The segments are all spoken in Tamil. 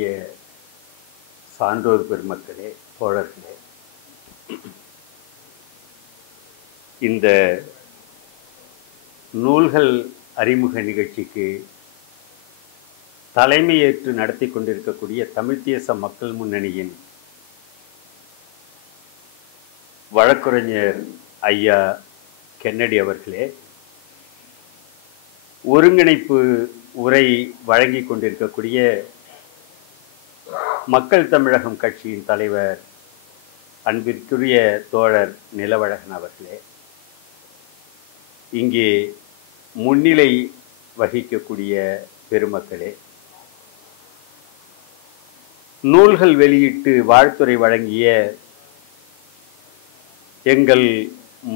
மதிப்பிற்குரிய சான்றோர் பெருமக்களே, தோழர்களே, இந்த நூல்கள் அறிமுக நிகழ்ச்சிக்கு தலைமையேற்று நடத்தி கொண்டிருக்கக்கூடிய தமிழ் தேச மக்கள் முன்னணியின் வழக்கறிஞர் ஐயா கென்னடி அவர்களே, ஒருங்கிணைப்பு உரை வழங்கி கொண்டிருக்கக்கூடிய மக்கள் தமிழகம் கட்சியின் தலைவர் அன்பிற்குரிய தோழர் நிலவழகன் அவர்களே, இங்கே முன்னிலை வகிக்கக்கூடிய பெருமக்களே, நூல்கள் வெளியிட்டு வாழ்த்துரை வழங்கிய எங்கள்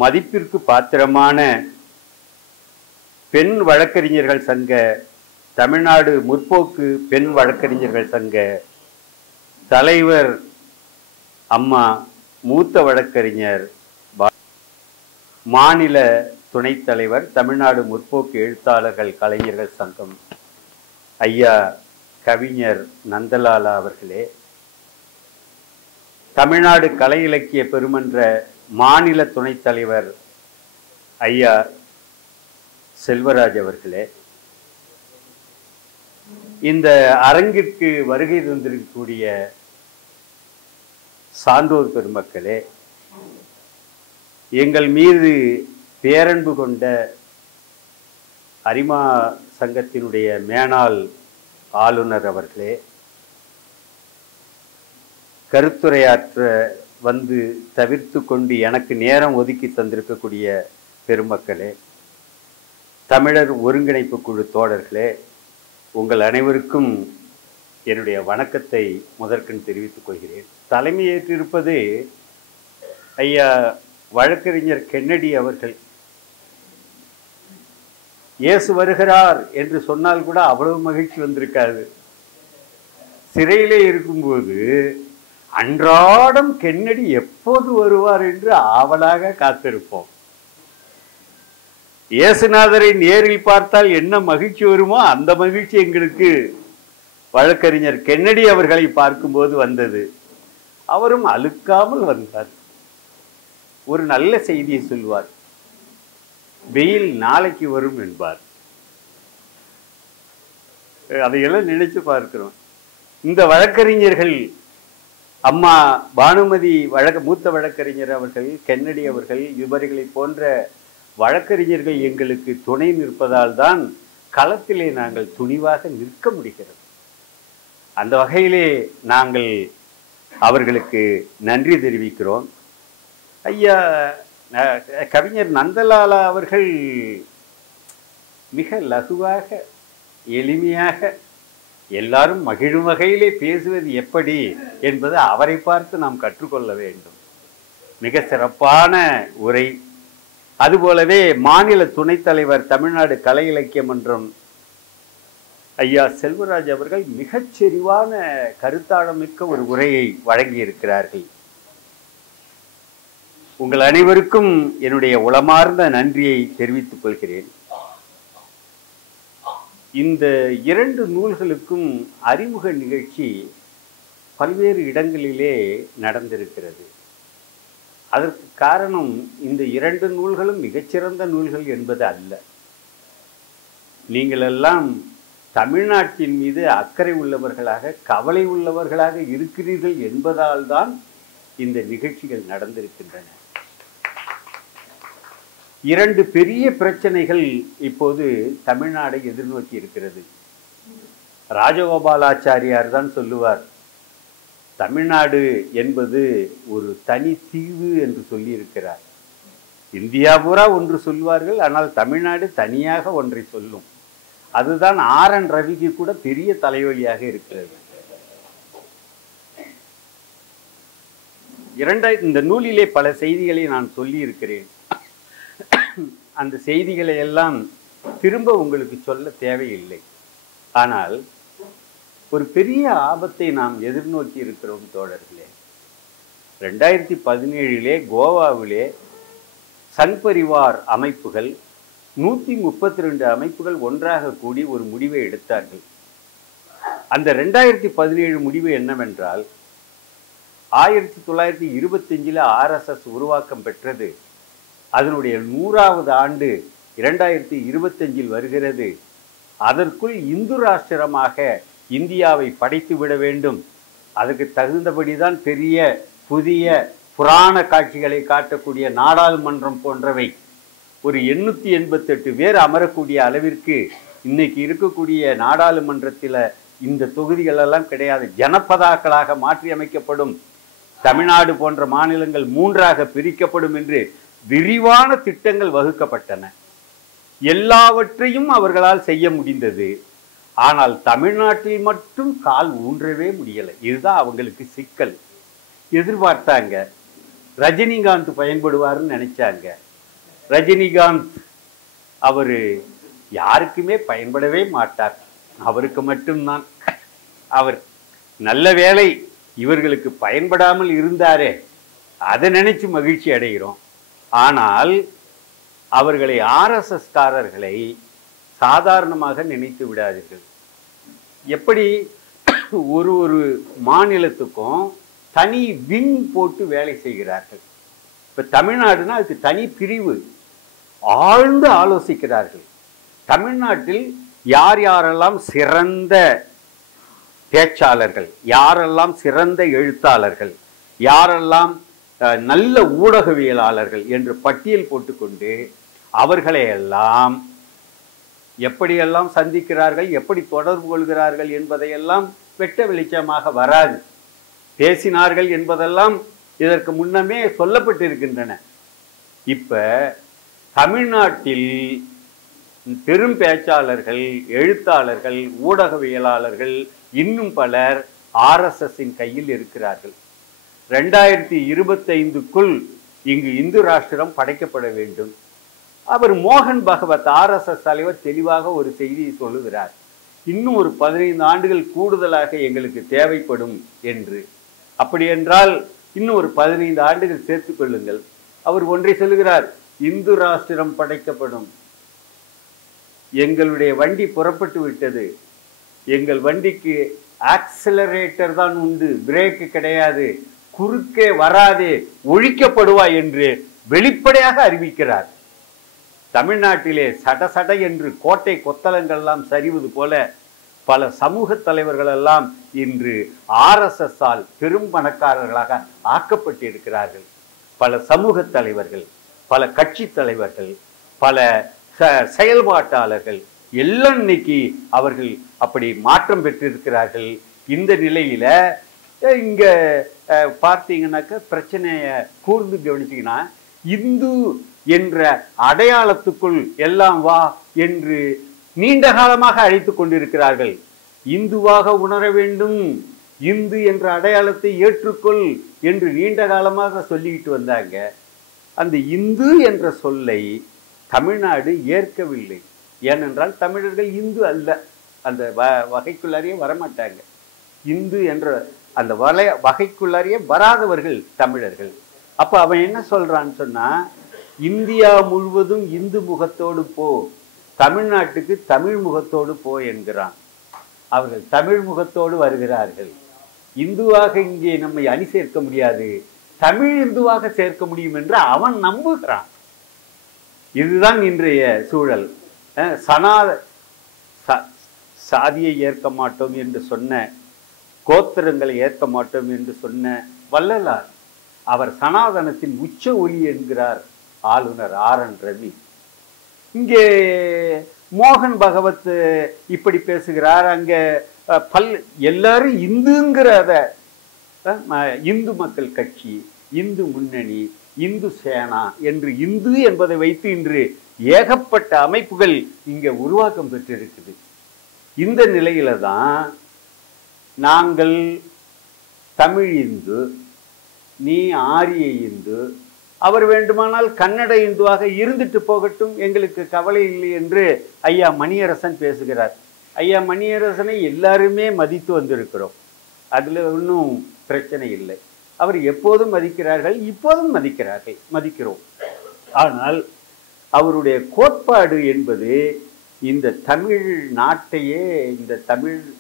மதிப்பிற்கு பாத்திரமான பெண் வழக்கறிஞர்கள் சங்க, தமிழ்நாடு முற்போக்கு பெண் வழக்கறிஞர்கள் சங்க தலைவர் அம்மா மூத்த வழக்கறிஞர், மாநில துணைத் தலைவர் தமிழ்நாடு முற்போக்கு எழுத்தாளர்கள் கலைஞர்கள் சங்கம் ஐயா கவிஞர் நந்தலாலா அவர்களே, தமிழ்நாடு கலை இலக்கிய பெருமன்ற மாநில துணைத் தலைவர் ஐயா செல்வராஜ் அவர்களே, இந்த அரங்கிற்கு வருகை தந்திருக்கக்கூடிய சான்றோர் பெருமக்களே, எங்கள் மீது பேரன்பு கொண்ட அரிமா சங்கத்தினுடைய மேனாள் ஆளுநர் அவர்களே, கருத்துரையாற்ற வந்து தவிர்த்து கொண்டு எனக்கு நேரம் ஒதுக்கி தந்திருக்கக்கூடிய பெருமக்களே, தமிழர் ஒருங்கிணைப்பு குழு தோழர்களே, உங்கள் அனைவருக்கும் என்னுடைய வணக்கத்தை முதற்கண் தெரிவித்துக் கொள்கிறேன். தலைமையேற்றிருப்பது ஐயா வழக்கறிஞர் கென்னடி அவர்கள். இயேசு வருகிறார் என்று சொன்னால் கூட அவ்வளவு மகிழ்ச்சி வந்திருக்காது. சிறையிலே இருக்கும்போது அன்றாடம் கென்னடி எப்போது வருவார் என்று ஆவலாக காத்திருப்போம். இயேசுநாதரை நேரில் பார்த்தால் என்ன மகிழ்ச்சி வருமோ அந்த மகிழ்ச்சி எங்களுக்கு வழக்கறிஞர் கென்னடி அவர்களை பார்க்கும்போது வந்தது. அவரும் அலுக்காமல் வந்தார். ஒரு நல்ல செய்தியை சொல்வார், வெயில் நாளைக்கு வரும் என்பார். அதையெல்லாம் நினைச்சு பார்க்கிறோம். இந்த வழக்கறிஞர்கள் அம்மா பானுமதி மூத்த வழக்கறிஞர் அவர்கள், கென்னடி அவர்கள், இவர்களை போன்ற வழக்கறிஞர்கள் எங்களுக்கு துணை நிற்பதால் தான் களத்திலே நாங்கள் துணிவாக நிற்க முடிகிறது. அந்த வகையிலே நாங்கள் அவர்களுக்கு நன்றி தெரிவிக்கிறோம். ஐயா கவிஞர் நந்தலாலா அவர்கள் மிக லகுவாக, எளிமையாக, எல்லாரும் மகிழும் வகையிலே பேசுவது எப்படி என்பது அவரை பார்த்து நாம் கற்றுக்கொள்ள வேண்டும். மிக சிறப்பான உரை. அதுபோலவே மாநில துணைத் தலைவர் தமிழ்நாடு கலை இலக்கிய மன்றம் ஐயா செல்வராஜ் அவர்கள் மிகச் செறிவான கருத்தாழமிக்க ஒரு உரையை வழங்கியிருக்கிறார்கள். உங்கள் அனைவருக்கும் என்னுடைய உளமார்ந்த நன்றியை தெரிவித்துக் கொள்கிறேன். இந்த இரண்டு நூல்களுக்கும் அறிமுக நிகழ்ச்சி பல்வேறு இடங்களிலே நடந்திருக்கிறது. அதற்கு காரணம் இந்த இரண்டு நூல்களும் மிகச்சிறந்த நூல்கள் என்பது அல்ல. நீங்கள் எல்லாம் தமிழ்நாட்டின் மீது அக்கறை உள்ளவர்களாக, கவலை உள்ளவர்களாக இருக்கிறீர்கள் என்பதால் தான் இந்த நிகழ்ச்சிகள் நடந்திருக்கின்றன. இரண்டு பெரிய பிரச்சனைகள் இப்போது தமிழ்நாடை எதிர்நோக்கி இருக்கிறது. ராஜகோபாலாச்சாரியார் தான் சொல்லுவார், தமிழ்நாடு என்பது ஒரு தனி தீவு என்று சொல்லியிருக்கிறார். இந்தியா பூரா ஒன்று சொல்வார்கள், ஆனால் தமிழ்நாடு தனியாக ஒன்றை சொல்லும். அதுதான் ஆர்.என். ரவிக்கு கூட பெரிய தலைவலியாக இருக்கிறது. இந்த நூலிலே பல செய்திகளை நான் சொல்லி இருக்கிறேன். அந்த செய்திகளை எல்லாம் திரும்ப உங்களுக்கு சொல்ல தேவையில்லை. ஆனால் ஒரு பெரிய ஆபத்தை நாம் எதிர்நோக்கி இருக்கிறோம் தோழர்களே. 2017 கோவாவிலே சங் பரிவார் அமைப்புகள் 132 அமைப்புகள் ஒன்றாக கூடி ஒரு முடிவை எடுத்தார்கள். அந்த 2017 முடிவு என்னவென்றால் 1925 ஆர்எஸ்எஸ் உருவாக்கம் பெற்றது. அதனுடைய 100வது ஆண்டு 2025 வருகிறது. அதற்குள் இந்து ராஷ்டிரமாக இந்தியாவை படைத்து விட வேண்டும். அதுக்கு தகுந்தபடிதான் பெரிய புதிய புராண காட்சிகளை காட்டக்கூடிய நாடாளுமன்றம் போன்றவை ஒரு 888 பேர் அமரக்கூடிய அளவிற்கு இன்னைக்கு இருக்கக்கூடிய நாடாளுமன்றத்தில் இந்த தொகுதிகளெல்லாம் கிடையாது. ஜனபதாக்களாக மாற்றி அமைக்கப்படும். தமிழ்நாடு போன்ற மாநிலங்கள் 3ஆக பிரிக்கப்படும் என்று விரிவான திட்டங்கள் வகுக்கப்பட்டன. எல்லாவற்றையும் அவர்களால் செய்ய முடிந்தது. ஆனால் தமிழ்நாட்டில் மட்டும் கால் ஊன்றவே முடியலை. இதுதான் அவங்களுக்கு சிக்கல். எதிர்பார்த்தாங்க ரஜினிகாந்த் பயன்படுவார்னு நினைச்சாங்க. ரஜினிகாந்த் அவர் யாருக்குமே பயன்படவே மாட்டார். அவருக்கு மட்டும்தான். அவர் நல்ல வேலை இவர்களுக்கு பயன்படாமல் இருந்தாரே, அதை நினைச்சு மகிழ்ச்சி அடைகிறோம். ஆனால் அவர்களை ஆர்எஸ்எஸ் காரர்களை சாதாரணமாக நினைத்து விடாதீர்கள். எப்படி ஒரு மாநிலத்துக்கும் தனி விங் போட்டு வேலை செய்கிறார்கள். இப்ப தமிழ்நாடுனா அதுக்கு தனி பிரிவு, ஆழ்ந்து ஆலோசிக்கிறார்கள். தமிழ்நாட்டில் யார் யாரெல்லாம் சிறந்த பேச்சாளர்கள், யாரெல்லாம் சிறந்த எழுத்தாளர்கள், யாரெல்லாம் நல்ல ஊடகவியலாளர்கள் என்று பட்டியல் போட்டுக்கொண்டு அவர்களையெல்லாம் எப்படியெல்லாம் சந்திக்கிறார்கள், எப்படி தொடர்பு கொள்கிறார்கள் என்பதையெல்லாம் வெட்ட வெளிச்சமாக வராது. பேசினார்கள் என்பதெல்லாம் இதற்கு முன்னமே சொல்லப்பட்டிருக்கின்றன. இப்ப தமிழ்நாட்டில் பெரும் பேச்சாளர்கள், எழுத்தாளர்கள், ஊடகவியலாளர்கள் இன்னும் பலர் ஆர்எஸ்எஸ்ஸின் கையில் இருக்கிறார்கள். 2025க்குள் இங்கு இந்து ராஷ்டிரம் படைக்கப்பட வேண்டும். அவர் மோகன் பகவத் ஆர்எஸ்எஸ் தலைவர் தெளிவாக ஒரு செய்தியை சொல்லுகிறார். இன்னும் ஒரு 15 ஆண்டுகள் கூடுதலாக எங்களுக்கு தேவைப்படும் என்று. அப்படி என்றால் இன்னும் ஒரு 15 ஆண்டுகள் சேர்த்துக் கொள்ளுங்கள். அவர் ஒன்றை சொல்லுகிறார், இந்து ராஷ்டிரம் படைக்கப்படும். எங்களுடைய வண்டி புறப்பட்டு விட்டது. எங்கள் வண்டிக்கு ஆக்சிலரேட்டர் தான் உண்டு, பிரேக்கு கிடையாது, குறுக்கே வராதே, ஒழிக்கப்படுவா என்று வெளிப்படையாக அறிவிக்கிறார். தமிழ்நாட்டிலே சட என்று கோட்டை கொத்தளங்கள்லாம் சரிவது போல பல சமூக தலைவர்கள் எல்லாம் இன்று ஆர்எஸ்எஸ்ஸால் பெரும் பணக்காரர்களாக ஆக்கப்பட்டிருக்கிறார்கள். பல சமூக தலைவர்கள், பல கட்சி தலைவர்கள், பல செயல்பாட்டாளர்கள் எல்லாம் இன்னைக்கு அவர்கள் அப்படி மாற்றம் பெற்றிருக்கிறார்கள். இந்த நிலையில இங்க பார்த்தீங்கன்னாக்க பிரச்சனைய கூர்ந்து கவனிச்சீங்கன்னா, இந்து என்ற அடையாளத்துக்குள் எல்லாம் வா என்று நீண்ட காலமாக அழைத்து கொண்டிருக்கிறார்கள். இந்துவாக உணர வேண்டும், இந்து என்ற அடையாளத்தை ஏற்றுக்கொள் என்று நீண்ட காலமாக சொல்லிக்கிட்டு வந்தாங்க. அந்த இந்து என்ற சொல்லை தமிழ்நாடு ஏற்கவில்லை. ஏனென்றால் தமிழர்கள் இந்து அல்ல, அந்த வகைக்குள்ளாரியே வரமாட்டாங்க. இந்து என்ற அந்த வகைக்குள்ளாரியே வராதவர்கள் தமிழர்கள். அப்ப அவன் என்ன சொல்றான்னு சொன்னா, இந்தியா முழுவதும் இந்து முகத்தோடு போ, தமிழ்நாட்டுக்கு தமிழ் முகத்தோடு போ என்கிறான். அவர்கள் தமிழ் முகத்தோடு வருகிறார்கள். இந்துவாக இங்கே நம்மை அணி சேர்க்க முடியாது, தமிழ் இந்துவாக சேர்க்க முடியும் என்று அவன் நம்புகிறான். இதுதான் இன்றைய சூழல். சாதியை ஏற்க மாட்டோம் என்று சொன்ன, கோத்திரங்களை ஏற்க மாட்டோம் என்று சொன்ன வள்ளலார் அவர் சனாதனத்தின் உச்ச ஒலி என்கிறார் ஆளுநர் ஆர்.என். ரவி. இங்கே மோகன் பகவத் இப்படி பேசுகிறார். அங்க எல்லாரும் இந்துங்கிறத இந்து மக்கள் கட்சி, இந்து முன்னணி, இந்து சேனா என்று இந்து என்பதை வைத்து இன்று ஏகப்பட்ட அமைப்புகள் இங்க உருவாக்கம் பெற்றிருக்குது. இந்த நிலையில தான் நாங்கள் தமிழ் இந்து, நீ ஆரிய இந்து, அவர் வேண்டுமானால் கன்னட இந்துவாக இருந்துட்டு போகட்டும், எங்களுக்கு கவலை இல்லை என்று ஐயா மணியரசன் பேசுகிறார். ஐயா மணியரசனை எல்லாருமே மதித்து வந்திருக்கிறோம், அதுல ஒன்றும் பிரச்சனை இல்லை. அவர் எப்போதும் மதிக்கிறார்கள், இப்போதும் மதிக்கிறோம். ஆனால் அவருடைய கோட்பாடு என்பது இந்த தமிழ் நாட்டையே இந்த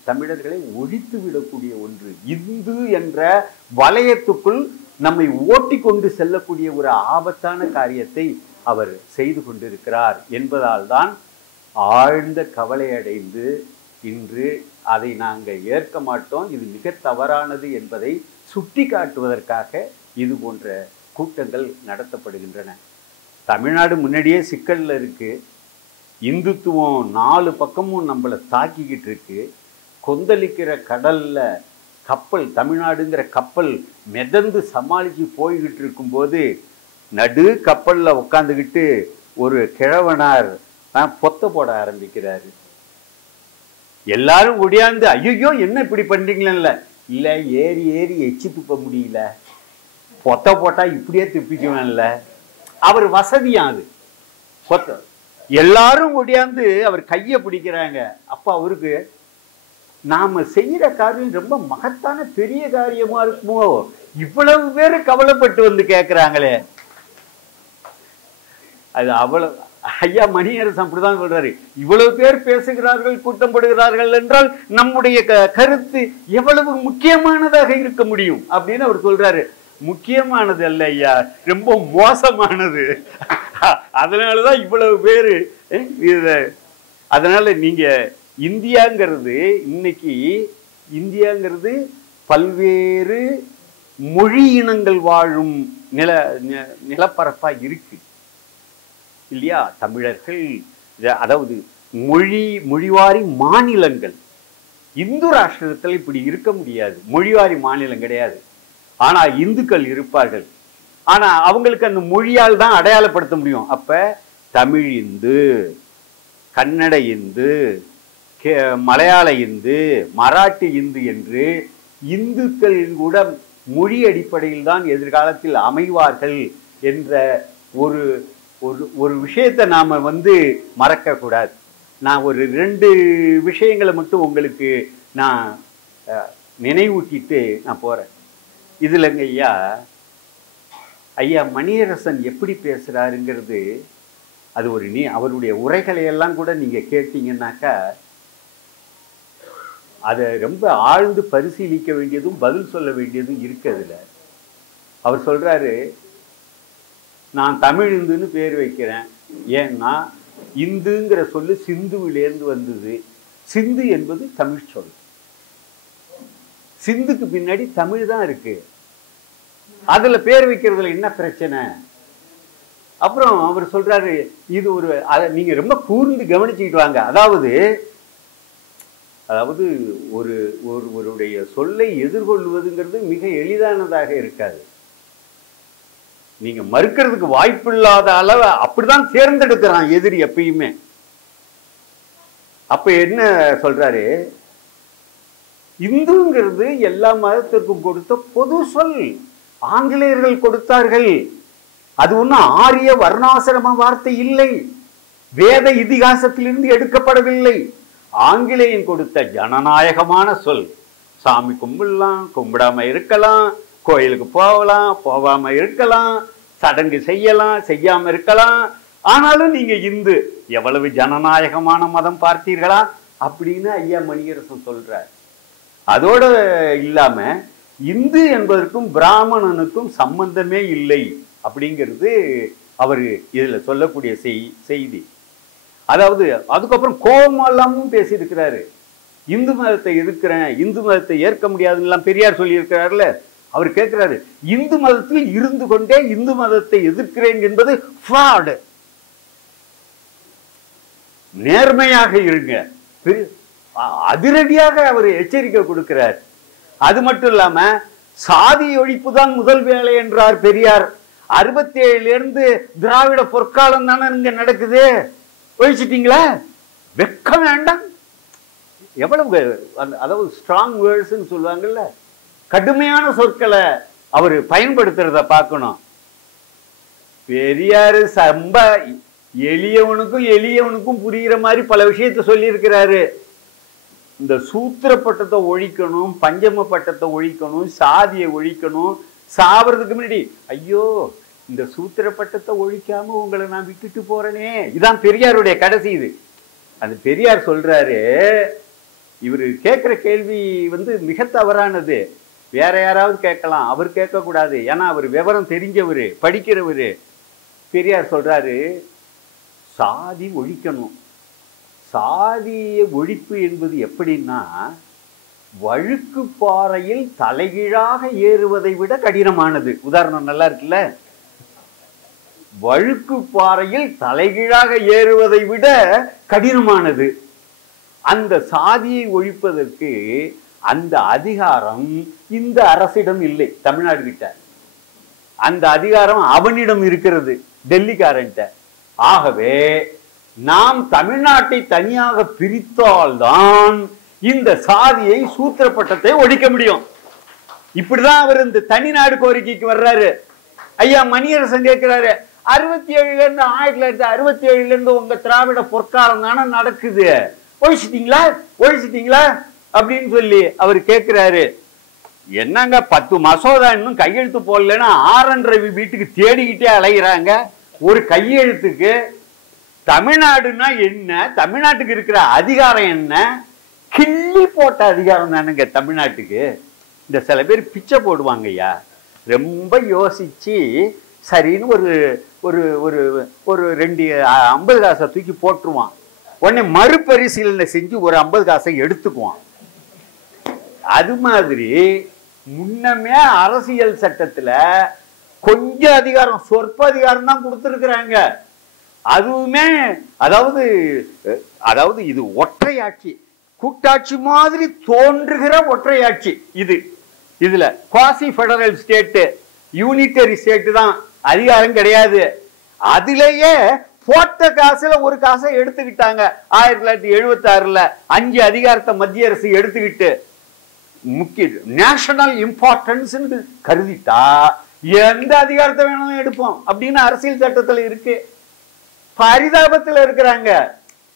தமிழர்களை ஒழித்து விடக்கூடிய ஒன்று. இந்து என்ற வலயத்துக்குள் நம்மை ஓட்டி கொண்டு செல்லக்கூடிய ஒரு ஆபத்தான காரியத்தை அவர் செய்து கொண்டிருக்கிறார் என்பதால் தான் ஆழ்ந்த கவலை அடைந்து இன்று அதை நாங்கள் ஏற்க மாட்டோம், இது மிக தவறானது என்பதை சுட்டி காட்டுவதற்காக இது போன்ற கூட்டங்கள் நடத்தப்படுகின்றன. தமிழ்நாடு முன்னாடியே சிக்கல்ல இருக்கு. இந்துத்துவம் 4 பக்கமும் நம்மளை தாக்கிக்கிட்டு இருக்கு. கொந்தளிக்கிற கடல்ல கப்பல், தமிழ்நாடுங்கிற கப்பல் மிதந்து சமாளிச்சு போய்கிட்டு இருக்கும்போது நடு கப்பல்ல உட்காந்துக்கிட்டு ஒரு கிழவனார் பொத்த போட ஆரம்பிக்கிறாரு. எல்லாரும் ஒடியாந்து ஐயோ என்ன இப்படி பண்றீங்களா? இல்ல ஏறி ஏறி எச்சி துப்ப முடியல, பொத்த போட்டா இப்படியே துப்பிக்குவேன்ல. அவர் வசதியாது பொத்த. எல்லாரும் ஒடியாந்து அவர் கையை பிடிக்கிறாங்க. அப்ப அவருக்கு நாம செய்யற காரியம் ரொம்ப மகத்தான பெரிய காரியமா இருக்குமோ, இவ்வளவு பேரு கவலைப்பட்டு வந்து கேட்கிறாங்களே. அது அவ்வளவு ஐயா மணியரசு அப்படிதான் சொல்றாரு. இவ்வளவு பேர் பேசுகிறார்கள், கூட்டம் போடுகிறார்கள் என்றால் நம்முடைய கருத்து எவ்வளவு முக்கியமானதாக இருக்க முடியும் அப்படின்னு அவர் சொல்றாரு. முக்கியமானது அல்ல ஐயா, ரொம்ப மோசமானது. அதனாலதான் இவ்வளவு பேரு அதனால நீங்க இந்தியாங்கிறது இன்னைக்கு இந்தியாங்கிறது பல்வேறு மொழி இனங்கள் வாழும் நிலப்பரப்பா இருக்கு இல்லையா? தமிழர்கள், அதாவது மொழிவாரி மாநிலங்கள். இந்து ராஷ்டிரத்தில் இப்படி இருக்க முடியாது, மொழிவாரி மாநிலம் கிடையாது. ஆனா இந்துக்கள் இருப்பார்கள். ஆனா அவங்களுக்கு அந்த மொழியால் தான் அடையாளப்படுத்த முடியும். அப்ப தமிழ் இந்து, கன்னட இந்து, மலையாள இந்து, மராட்டி இந்து என்று இந்துக்கள் கூட மொழி அடிப்படையில் தான் எதிர்காலத்தில் அமைவார்கள் என்ற ஒரு ஒரு விஷயத்தை நாம மறக்க கூடாது. நான் ஒரு 2 விஷயங்களை மட்டும் உங்களுக்கு நான் நினைவூட்டிட்டு நான் போறேன். இதுலங்க ஐயா மணியரசன் எப்படி பேசுறாருங்கிறது, அது ஒரு அவருடைய உரைகளை எல்லாம் கூட நீங்க கேட்டீங்கன்னாக்கா அதை ரொம்ப ஆழ்ந்து பரிசீலிக்க வேண்டியதும் பதில் சொல்ல வேண்டியதும் இருக்கு. அதுல அவர் சொல்றாரு, நான் தமிழ் இந்துன்னு பேர் வைக்கிறேன். ஏன்னா இந்துங்கிற சொல்லு சிந்துவிலேருந்து வந்தது. சிந்து என்பது தமிழ் சொல். சிந்துக்கு பின்னாடி தமிழ் தான் இருக்கு. அதுல பேர் வைக்கிறதுல என்ன பிரச்சனை? அப்புறம் அவர் சொல்றாரு, இது நீங்க ரொம்ப கூர்ந்து கவனிச்சுக்கிட்டு வாங்க. அதாவது ஒருவருடைய சொல்லை எதிர்கொள்வதுங்கிறது மிக எளிதானதாக இருக்காது. நீங்க மறுக்கிறதுக்கு வாய்ப்பில்லாத அளவு அப்படிதான் தேர்ந்தெடுக்கிறான் எதிரி எப்பயுமே. அப்ப என்ன சொல்றாரு, இந்துங்கிறது எல்லா மதத்திற்கும் கொடுத்த பொது சொல். ஆங்கிலேயர்கள் கொடுத்தார்கள். அது ஒன்றும் ஆரிய வர்ணாசிரம வார்த்தை இல்லை, வேத இதிகாசத்திலிருந்து எடுக்கப்படவில்லை. ஆங்கிலேயன் கொடுத்த ஜனநாயகமான சொல். சாமி கும்பிடலாம், கும்பிடாம இருக்கலாம், கோயிலுக்கு போகலாம், போகாம இருக்கலாம், சடங்கு செய்யலாம், செய்யாம இருக்கலாம். ஆனாலும் நீங்க இந்து. எவ்வளவு ஜனநாயகமான மதம் பார்த்தீர்களா அப்படின்னு ஐயா மணியரசன் சொல்றார். அதோட இல்லாம இந்து என்பதற்கும் பிராமணனுக்கும் சம்பந்தமே இல்லை அப்படிங்கிறது அவரு இதுல சொல்லக்கூடிய செய்தி. அதாவது அதுக்கப்புறம் கோபமெல்லாமும் பேசியிருக்கிறாரு. இந்து மதத்தை எதிர்க்கிறேன், இந்து மதத்தை ஏற்க முடியாதுன்னு பெரியார் சொல்லி இருக்கிறார்ல. அவர் கேட்கிறாரு, இந்து மதத்தில் இருந்து கொண்டே இந்து மதத்தை எதிர்க்கிறேன் என்பது ஃப்ராட். நேர்மையாக இருங்க. அதிரடியாக அவர் எச்சரிக்கை கொடுக்கிறார். அது மட்டும் இல்லாம சாதி ஒழிப்பு தான் முதல் வேலை என்றார் பெரியார். 67 இருந்து திராவிட பொற்காலம் தானே இங்க நடக்குது, ஒழிச்சிட்டீங்களா? வெக்கம் வேண்டாம். எவ்வளவு அதாவது ஸ்ட்ராங் வேர்ட்ஸ்ன்னு சொல்லுவாங்கல்ல, கடுமையான சொற்களை அவர் பயன்படுத்துறத பார்க்கணும். பெரியாரு சம்ப எளியவனுக்கும் புரிகிற மாதிரி பல விஷயத்த சொல்லி இருக்கிறாரு. இந்த சூத்திர பட்டத்தை ஒழிக்கணும், பஞ்சம பட்டத்தை ஒழிக்கணும், சாதியை ஒழிக்கணும். சாவறதுக்கு முன்னாடி ஐயோ இந்த சூத்திர பட்டத்தை ஒழிக்காம உங்களை நான் விட்டுட்டு போறேனே, இதான் பெரியாருடைய கடைசி. இது அந்த பெரியார் சொல்றாரு, இவரு கேட்கிற கேள்வி மிக தவறானது. வேற யாராவது கேட்கலாம், அவர் கேட்கக்கூடாது. ஏன்னா அவர் விவரம் தெரிஞ்சவர், படிக்கிறவர். பெரியார் சொல்றாரு, சாதி ஒழிக்கணும். சாதிய ஒழிப்பு என்பது எப்படின்னா, வழுக்கு பாறையில் தலைகீழாக ஏறுவதை விட கடினமானது. உதாரணம் நல்லா இருக்குல்ல? வழுக்கு பாறையில் தலைகீழாக ஏறுவதை விட கடினமானது. அந்த சாதியை ஒழிப்பதற்கு அந்த அதிகாரம் இந்த அரசிடம் இல்லை, தமிழ்நாடு கிட்ட. அந்த அதிகாரம் அவனிடம் இருக்கிறது, டெல்லிக்காரன்ட்ட. ஆகவே நாம் தமிழ்நாட்டை தனியாக பிரித்தால்தான் இந்த சாதியை, சூத்திர பட்டத்தை ஒழிக்க முடியும். இப்படிதான் அவர் இந்த தனிநாடு கோரிக்கைக்கு வர்றாரு. ஐயா மணியரசன் கேட்கிறாரு, 67ல இருந்து 1967ல இருந்து உங்க திராவிட பொற்காலம் தானே நடக்குது, ஒழிச்சிட்டீங்களா அப்படின்னு சொல்லி அவர் கேட்கிறாரு. என்னங்க 10 மசோதா இன்னும் கையெழுத்து போடலன்னா ஆர்.என். ரவி வீட்டுக்கு தேடிக்கிட்டே அலைகிறாங்க ஒரு கையெழுத்துக்கு. தமிழ்நாடுன்னா என்ன, தமிழ்நாட்டுக்கு இருக்கிற அதிகாரம் என்ன? கிள்ளி போட்ட அதிகாரம் தானுங்க தமிழ்நாட்டுக்கு. இந்த சில பேர் பிச்சை போடுவாங்க ஐயா, ரொம்ப யோசிச்சு சரின்னு ஒரு ஒரு ஒரு ஒரு 2 50 காசை தூக்கி போட்டுருவான். உடனே மறுபரிசீலனை செஞ்சு ஒரு 50 காசை எடுத்துக்குவான். அது மாதிரி முன்னமே அரசியல் சட்டத்துல கொஞ்சம் அதிகாரம், சொற்ப அதிகாரம் தான் கொடுத்துருக்குறாங்க. அதுவுமே அதாவது இது ஒற்றையாட்சி, கூட்டாட்சி மாதிரி தோன்றுகிற ஒற்றையாட்சி. இதுல quasi federal state, unitary state தான், அதிகாரம் கிடையாது. அதுலயே போட்ட காசுல ஒரு காசை எடுத்துக்கிட்டாங்க. 1976ல 5 அதிகாரத்தை மத்திய அரசு எடுத்துக்கிட்டு முக்கிய நேஷனல் இம்பார்ட்டன்ஸ் கருதிட்டா எந்த அதிகாரத்தை வேணாலும் எடுப்போம் அப்படின்னு அரசியல் சட்டத்துல இருக்கு. பரிதாபத்துல இருக்கிறாங்க.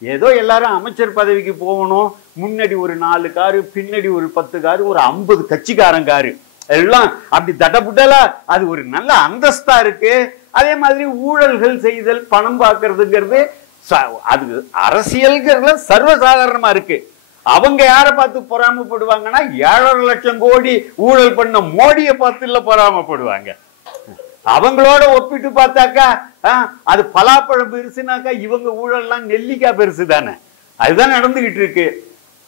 ஏதோ எல்லாரும் அமைச்சர் பதவிக்கு போகணும், முன்னாடி ஒரு 4 காரு, பின்னாடி ஒரு 10 காரு, ஒரு 50 கட்சிக்காரன் காரு, எல்லாம் அப்படி தட்டப்புட்டலா. அது ஒரு நல்ல அந்தஸ்தா இருக்கு. அதே மாதிரி ஊழல்கள் செய்தல், பணம் பார்க்கறதுங்கிறது அது அரசியல்ங்கிறதுல சர்வசாதாரணமா இருக்கு. அவங்க யாரை பார்த்து பொறாமப்படுவாங்கன்னா 7.5 லட்சம் கோடி ஊழல் பண்ண மோடியை பார்த்து இல்ல பொறாமப்படுவாங்க. அவங்களோட ஒப்பிட்டு பார்த்தாக்கா அது பலாப்பழம் பெருசுனாக்கா இவங்க ஊழல்லாம் நெல்லிக்காய் பெருசு தானே. அதுதான் நடந்துகிட்டு இருக்கு.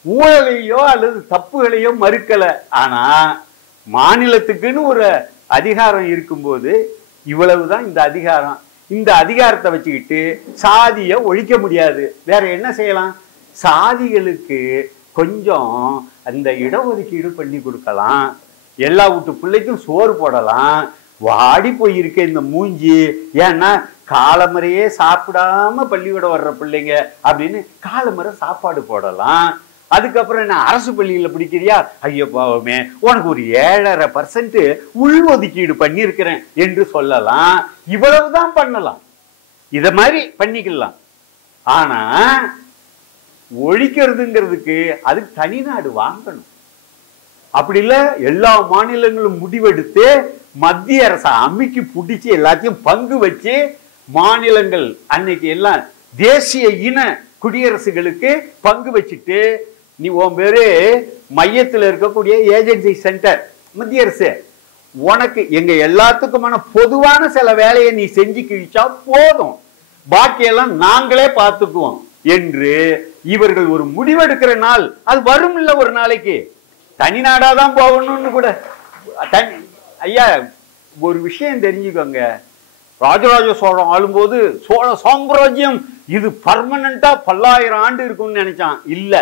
ஊழலையோ அல்லது தப்புகளையோ மறுக்கல. ஆனா மாநிலத்துக்குன்னு ஒரு அதிகாரம் இருக்கும்போது இவ்வளவுதான் இந்த அதிகாரம். இந்த அதிகாரத்தை வச்சுக்கிட்டு சாதியை ஒழிக்க முடியாது. வேற என்ன செய்யலாம்? சாதிகளுக்கு கொஞ்சம் அந்த இடஒதுக்கீடு பண்ணி கொடுக்கலாம். எல்லா வீட்டு பிள்ளைக்கும் சோறு போடலாம். வாடி போயிருக்க இந்த மூஞ்சி, ஏன்னா காலமுறையே சாப்பிடாம பள்ளிக்கூடம் வர்ற பிள்ளைங்க அப்படின்னு காலமுறை சாப்பாடு போடலாம். அதுக்கப்புறம் என்ன அரசு பள்ளியில பிடிக்கிறியா, ஐயோ பாவமே உனக்கு ஒரு 7.5% உள்ஒதுக்கீடு பண்ணியிருக்கிறேன் என்று சொல்லலாம். இவ்வளவுதான் பண்ணலாம், இத மாதிரி பண்ணிக்கலாம். ஆனா ஒழிக்கிறதுங்கிறதுக்கு அதுக்கு தனிநாடு வாங்கணும். அப்படி இல்ல எல்லா மாநிலங்களும் முடிவெடுத்து மத்திய அரசை அமுக்கி பிடிச்சி எல்லாத்தையும் பங்கு வச்சு மாநிலங்கள் அன்னைக்கு எல்லாம் தேசிய இன குடியரசுகளுக்கு பங்கு வச்சுட்டு, நீ உன் பேரு மையத்தில் இருக்கக்கூடிய ஏஜென்சி சென்டர் மத்திய அரசு, உனக்கு எங்க எல்லாத்துக்குமான பொதுவான சில வேலையை நீ செஞ்சு கிழிச்சா போதும், பாக்கியெல்லாம் நாங்களே பார்த்துக்குவோம் என்று இவர்கள் ஒரு முடிவெடுக்கிற நாள் அது வரும். இல்ல ஒரு நாளைக்கு தனிநாடாதான் போகணும்னு கூட. ஐயா ஒரு விஷயம் தெரிஞ்சுக்கோங்க, ராஜராஜ சோழன் ஆளும்போது சோழ சாம்ராஜ்யம் இது பர்மனண்டா 1000 ஆண்டு இருக்கும்னு நினைச்சான். இல்ல,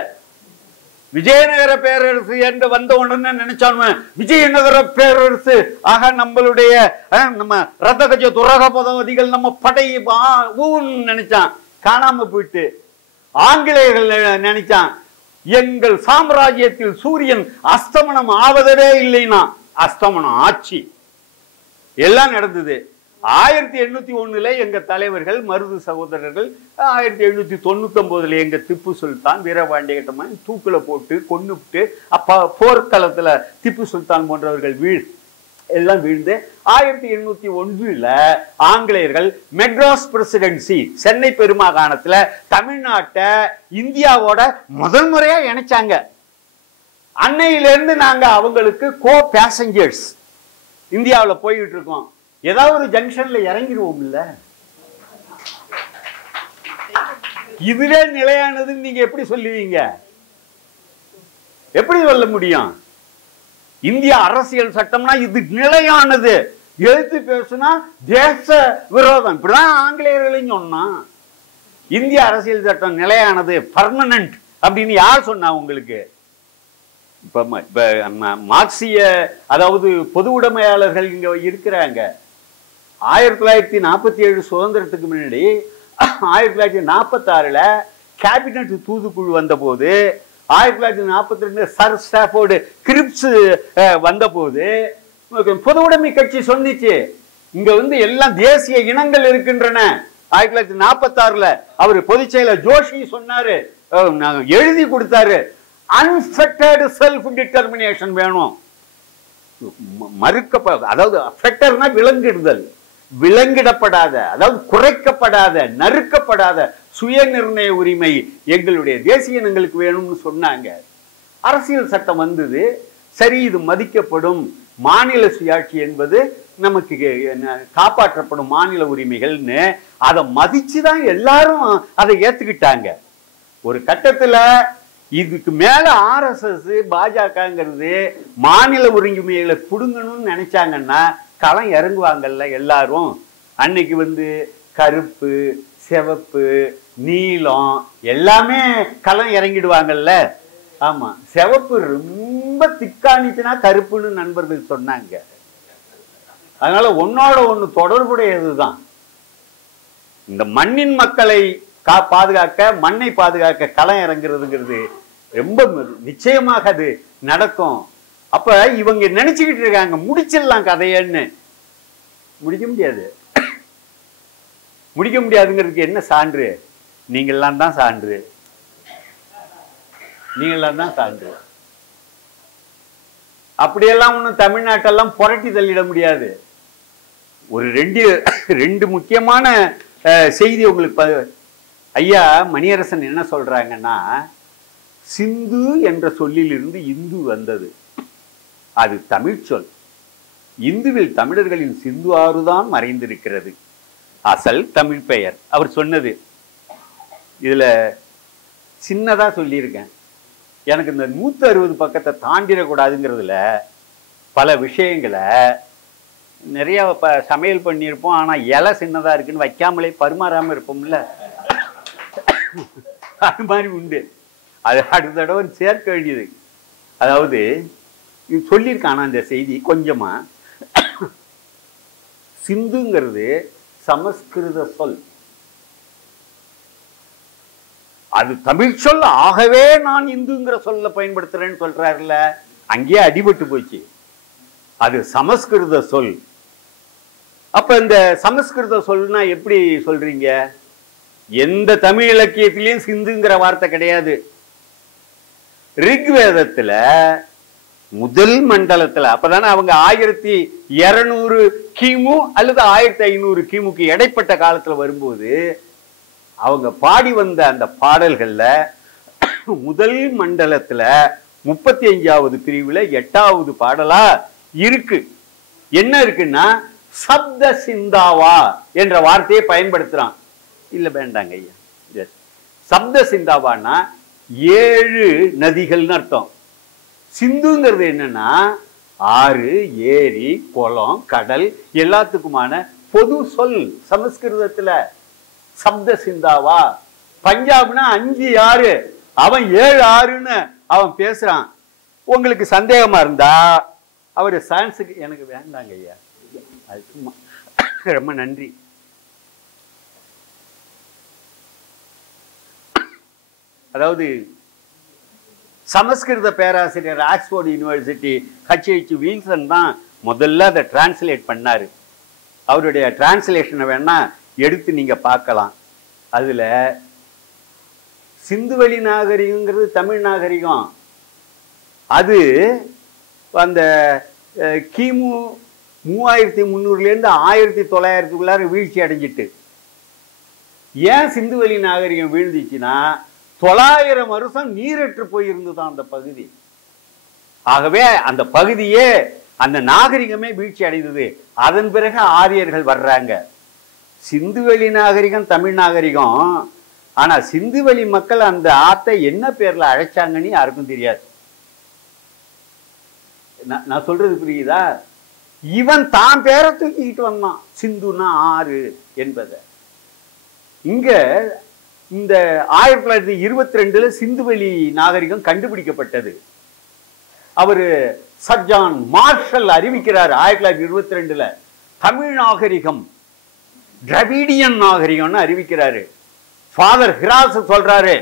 விஜயநகர பேரரசு என்று வந்த உடனே நினைச்சான் விஜயநகர பேரரசு ஆக நம்மளுடைய நம்ம ரத்தகஜ துரகபதவதிகள் நம்ம படையை நினைச்சான். காணாம போயிட்டு ஆங்கிலேயர்கள் நினைச்சான் எங்கள் சாம்ராஜ்யத்தில் சூரியன் அஸ்தமனம் ஆவதே இல்லைன்னா அஸ்தமனம் ஆட்சி எல்லாம் நடந்தது. 1801 எங்க தலைவர்கள் மருது சகோதரர்கள், 1899 எங்க திப்பு சுல்தான் வீரபாண்டிய கட்டமன் தூக்குல போட்டு கொன்னுட்டு அப்ப போர்க்களத்துல திப்பு சுல்தான் போன்றவர்கள் எல்லாம் வீழ்ந்து 1801 ஆங்கிலேயர்கள் மெட்ராஸ் பிரசிடென்சி சென்னை பெருமாகாணத்துல தமிழ்நாட்டை இந்தியாவோட முதல் முறையா இணைச்சாங்க. அன்னையிலிருந்து நாங்க அவங்களுக்கு கோ பேசஞ்சர்ஸ். இந்தியாவில் போய்கிட்டு இருக்கோம். ஏதாவது ஒரு ஜங்ஷன்ல இறங்கிடுவோம் இல்ல, இதுவே நிலையானதுன்னு நீங்க எப்படி சொல்லுவீங்க? எப்படி சொல்ல முடியும்? இந்திய அரசியல் சட்டம்னா இது நிலையானது, எழுத்து பேசுனா தேச விரோதம், இப்படிதான் ஆங்கிலேயர்களையும் சொன்னா. இந்திய அரசியல் சட்டம் நிலையானது, பர்மனன்ட் அப்படின்னு யார் சொன்னா உங்களுக்கு? இப்ப மார்க்சிய அதாவது பொது உடைமையாளர்கள் இங்க இருக்கிறாங்க. 1947 சுதந்திரத்துக்கு முன்னாடி 1946 கேபினட் தூதுக்குழு வந்த போது, 1942 சர் ஸ்டாஃபோர்டு கிரிப்ஸ் வந்த போது பொது உடைமை கட்சி சொன்னிச்சு இங்க எல்லாம் தேசிய இனங்கள் இருக்கின்றன. 1946 அவர் பொதுச் செயலர் ஜோஷி சொன்னாரு, எழுதி கொடுத்தாரு, அன்ஃபெக்டட் செல்ஃப் டிட்டர்மினேஷன் வேணும். அதாவது அஃபெக்டர்னா விலங்கிடுதல், விலங்கிடப்படாத, அதாவது குறைக்கப்படாத, நறுக்கப்படாத சுய நிர்ணய உரிமை எங்களுடைய தேசிய இனங்களுக்கு வேணும்னு சொன்னாங்க. அரசியல் சட்டம் வந்தது, சரி இது மதிக்கப்படும், மாநில சுயாட்சி என்பது நமக்கு காப்பாற்றப்படும் மாநில உரிமைகள்னு அதை மதிச்சுதான் எல்லாரும் அதை ஏத்துக்கிட்டாங்க. ஒரு கட்டத்துல இதுக்கு மேல RSS பாஜகங்கிறது மாநில உரிமைகளை புடுங்கணும்னு நினைச்சாங்கன்னா களம் இறங்குவாங்கல்ல எல்லாரும். அன்னைக்கு கருப்பு, சிவப்பு, நீலம் எல்லாமே களம் இறங்கிடுவாங்கல்ல. ஆமா, சிவப்பு ரொம்ப திக்கானிச்சுன்னா கருப்புன்னு நண்பர்கள் சொன்னாங்க. அதனால ஒன்னோட ஒண்ணு தொடர்புடையதுதான். இந்த மண்ணின் மக்களை பாதுகாக்க, மண்ணை பாதுகாக்க களம் இறங்குறதுங்கிறது ரொம்ப நிச்சயமாக அது நடக்கும். அப்ப இவங்க நினைச்சுக்கிட்டு இருக்காங்க முடிச்சிடலாம் கதையன்னு. முடிக்க முடியாது. முடிக்க முடியாதுங்கிறதுக்கு என்ன சான்று? நீங்கள்லாம் தான் சான்று. நீங்கள்லாம் தான் சான்று. அப்படியெல்லாம் ஒன்றும் தமிழ்நாட்டெல்லாம் புரட்டி தள்ளிட முடியாது. ஒரு ரெண்டு முக்கியமான செய்தி உங்களுக்கு. ஐயா மணியரசன் என்ன சொல்றாங்கன்னா, சிந்து என்ற சொல்லிலிருந்து இந்து வந்தது, அது தமிழ் சொல். இந்துவில் தமிழர்களின் சிந்து ஆறுதான் மறைந்திருக்கிறது, அசல் தமிழ் பெயர். அவர் சொன்னது இதுல சின்னதா சொல்லியிருக்கேன். எனக்கு இந்த 160 பக்கத்தை தாண்டிடக்கூடாதுங்கிறதுல பல விஷயங்களை நிறைய சமையல் பண்ணியிருப்போம். ஆனா இலை சின்னதா இருக்குன்னு வைக்காமலே பரிமாறாம இருப்போம்ல, அது மாதிரி உண்டு. அது அடுத்த தடவை சேர்க்க வேண்டியது. அதாவது சொல்லியிருக்கான அந்த செய்தி கொஞ்சமா. சிந்துங்கிறது சமஸ்கிருத சொல், அது தமிழ் சொல். ஆகவே நான் இந்துங்கிற சொல்ல பயன்படுத்துறேன்னு சொல்றாருல, அங்கேயே அடிபட்டு போச்சு. அது சமஸ்கிருத சொல். அப்ப இந்த சமஸ்கிருத சொல்னா எப்படி சொல்றீங்க? எந்த தமிழ் இலக்கியத்திலையும் சிந்துங்கிற வார்த்தை கிடையாது. ரிக்வேதத்துல முதல் மண்டலத்துல, அப்பதானே அவங்க 1200 கிமு அல்லது 1500 கிமுக்கு இடைப்பட்ட காலத்துல வரும்போது அவங்க பாடி வந்த அந்த பாடல்கள்ல முதல் மண்டலத்துல 35வது பிரிவுல 8வது பாடலா இருக்கு. என்ன இருக்குன்னா, சப்த சிந்தாவா என்ற வார்த்தையை பயன்படுத்துறான். இல்ல வேண்டாங்க ஐயா, சப்த சிந்தாவானா 7 நதிகள்னு அர்த்தம். சிந்துங்கிறது என்னன்னா ஆறு, ஏரி, குளம், கடல் எல்லாத்துக்குமான பொது சொல் சமஸ்கிருதத்துல. சப்த சிந்தாவா. பஞ்சாப்னா 5 ஆறு, அவன் 7 ஆறுன்னு அவன் பேசுறான். உங்களுக்கு சந்தேகமா இருந்தா அவர் சயின்ஸுக்கு, எனக்கு வேண்டாங்க ஐயா, அது சும்மா. ரொம்ப நன்றி. அதாவது சமஸ்கிருத பேராசிரியர் ஆக்ஸ்போர்ட் யூனிவர்சிட்டி H.H. வில்சன் தான் முதல்ல அதை டிரான்ஸ்லேட் பண்ணாரு. அவருடைய டிரான்ஸ்லேஷனை வேணா எடுத்து நீங்க பார்க்கலாம். அதுல சிந்துவெளி நாகரிகங்கிறது தமிழ் நாகரிகம். அது அந்த கிமு 3300 1900 வீழ்ச்சி அடைஞ்சிட்டு. ஏன் சிந்துவெளி நாகரிகம் வீழ்ந்துச்சுன்னா 900 வருஷம் நீரற்று போயிருந்துதான் அந்த பகுதி. ஆகவே அந்த பகுதியே அந்த நாகரிகமே வீழ்ச்சி அடைந்தது. அதன் பிறகு ஆரியர்கள் வர்றாங்க. சிந்துவெளி நாகரிகம் தமிழ் நாகரிகம். ஆனா சிந்துவெளி மக்கள் அந்த ஆத்தை என்ன பேர்ல அழைச்சாங்கன்னு யாருக்கும் தெரியாது. நான் சொல்றது புரியுதா? இவன் தான் பேரை தூக்கிட்டு வந்தான், சிந்துனா ஆறு என்பதை. இங்க இந்த 1922 சிந்துவெளி நாகரிகம் கண்டுபிடிக்கப்பட்டது. அவரு சர்ஜான் மார்ஷல் அறிவிக்கிறார் 1922 தமிழ் நாகரிகம் டிராவிடியன் நாகரிகம்னு அறிவிக்கிறாரு. ஃபாதர் ஹிராஸ் சொல்றாரு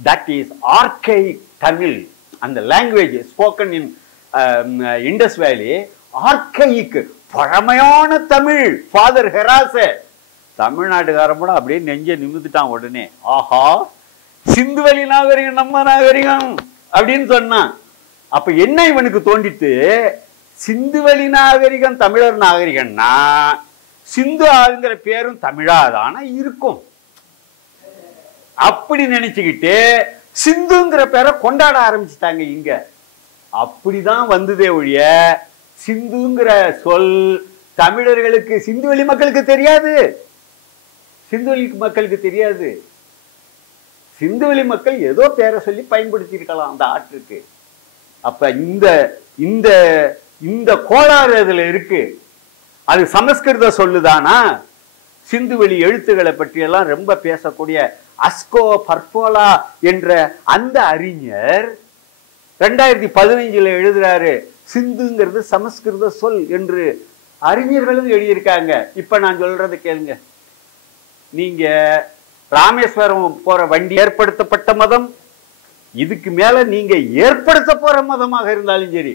தட் இஸ் ஆர்கைக் தமிழ். அந்த லாங்குவேஜ் ஸ்போக்கன் இன் இண்டஸ் வேலி ஆர்கைக், பழமையான தமிழ். ஃபாதர் ஹிராஸ் தமிழ்நாட்டுக்காரன் கூட அப்படியே நெஞ்ச நிமிந்துட்டான் உடனே. ஆஹா, சிந்துவெளி நாகரிகம் நம்ம நாகரிகம் அப்படின்னு சொன்னான். அப்ப என்ன இவனுக்கு தோண்டிட்டு, சிந்துவெளி நாகரிகம் தமிழர் நாகரிகம்னா சிந்து ஆளுங்கிற பேரும் தமிழாதான இருக்கும் அப்படி நினைச்சுக்கிட்டு சிந்துங்கிற பேரை கொண்டாட ஆரம்பிச்சுட்டாங்க இங்க. அப்படிதான் வந்ததே ஒழிய சிந்துங்கிற சொல் தமிழர்களுக்கு, சிந்துவெளி மக்களுக்கு தெரியாது. சிந்துவெளி மக்களுக்கு தெரியாது. சிந்துவெளி மக்கள் ஏதோ பேரை சொல்லி பயன்படுத்தி இருக்கலாம் அந்த ஆற்றுக்கு. அப்ப இந்த இந்த இந்த கோளாறு அதுல இருக்கு. அது சமஸ்கிருத சொல்லுதானா? சிந்துவெளி எழுத்துக்களை பற்றியெல்லாம் ரொம்ப பேசக்கூடிய அஸ்கோ பர்போலா என்ற அந்த அறிஞர் 2015 எழுதுறாரு, சிந்துங்கிறது சமஸ்கிருத சொல் என்று அறிஞர்களும் எழுதியிருக்காங்க. இப்ப நான் சொல்றது கேளுங்க. நீங்க ராமேஸ்வரம் போற வண்டி ஏற்படுத்தப்பட்ட மதம், இதுக்கு மேல நீங்க ஏற்படுத்த போற மதமாக இருந்தாலும் சரி,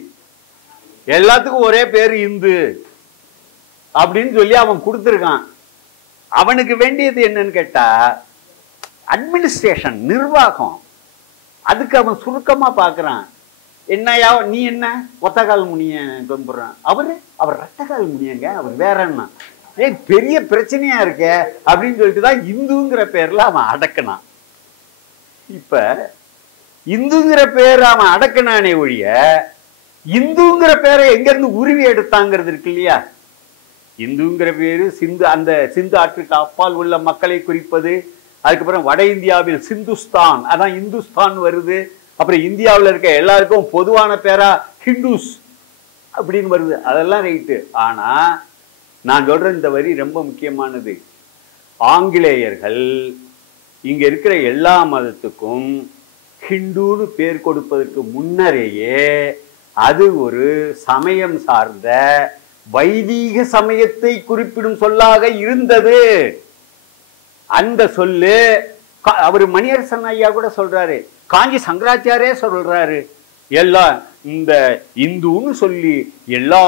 எல்லாத்துக்கும் ஒரே பேரு இந்து அப்படின்னு சொல்லி அவன் கொடுத்துருக்கான். அவனுக்கு வேண்டியது என்னன்னு கேட்டா அட்மினிஸ்ட்ரேஷன், நிர்வாகம். அதுக்கு அவன் சுருக்கமா பாக்குறான். என்னையா நீ என்ன ஒத்தகால் முனிய கும்பிடுறான், அவர் ரெட்டகால் முனியங்க, அவர் வேற என்ன, ஏன் பெரிய பிரச்சனையா இருக்க அப்படின்னு சொல்லிட்டு தான் இந்துங்கிற பேர்ல அவன் அடக்கினான். இப்ப இந்துங்கிற பேர் அவன் அடக்கினானே ஒழிய இந்துங்கிற பேரை எங்க இருந்து உருவி எடுத்தாங்கிறது இருக்கு இல்லையா? இந்துங்கிற பேரு சிந்து, அந்த சிந்து ஆற்றுக்கு அப்பால் உள்ள மக்களை குறிப்பது. அதுக்கப்புறம் வட இந்தியாவில் சிந்துஸ்தான், அதான் இந்துஸ்தான் வருது. அப்புறம் இந்தியாவில் இருக்க எல்லாருக்கும் பொதுவான பேரா ஹிந்துஸ் அப்படின்னு வருது. அதெல்லாம் ரைட்டு. ஆனா நான் சொல்ற இந்த வரி ரொம்ப முக்கியமானது. ஆங்கிலேயர்கள் இங்க இருக்கிற எல்லா மதத்துக்கும் ஹிந்துன்னு பேர் கொடுப்பதற்கு முன்னரேயே அது ஒரு சமயம் சார்ந்த வைதீக சமயத்தை குறிப்பிடும் சொல்லாக இருந்தது. அந்த சொல்லு அவரு மணியரசன் ஐயா கூட சொல்றாரு, காஞ்சி சங்கராச்சாரியே சொல்றாரு, எல்லாம் இந்த இந்துன்னு சொல்லி எல்லா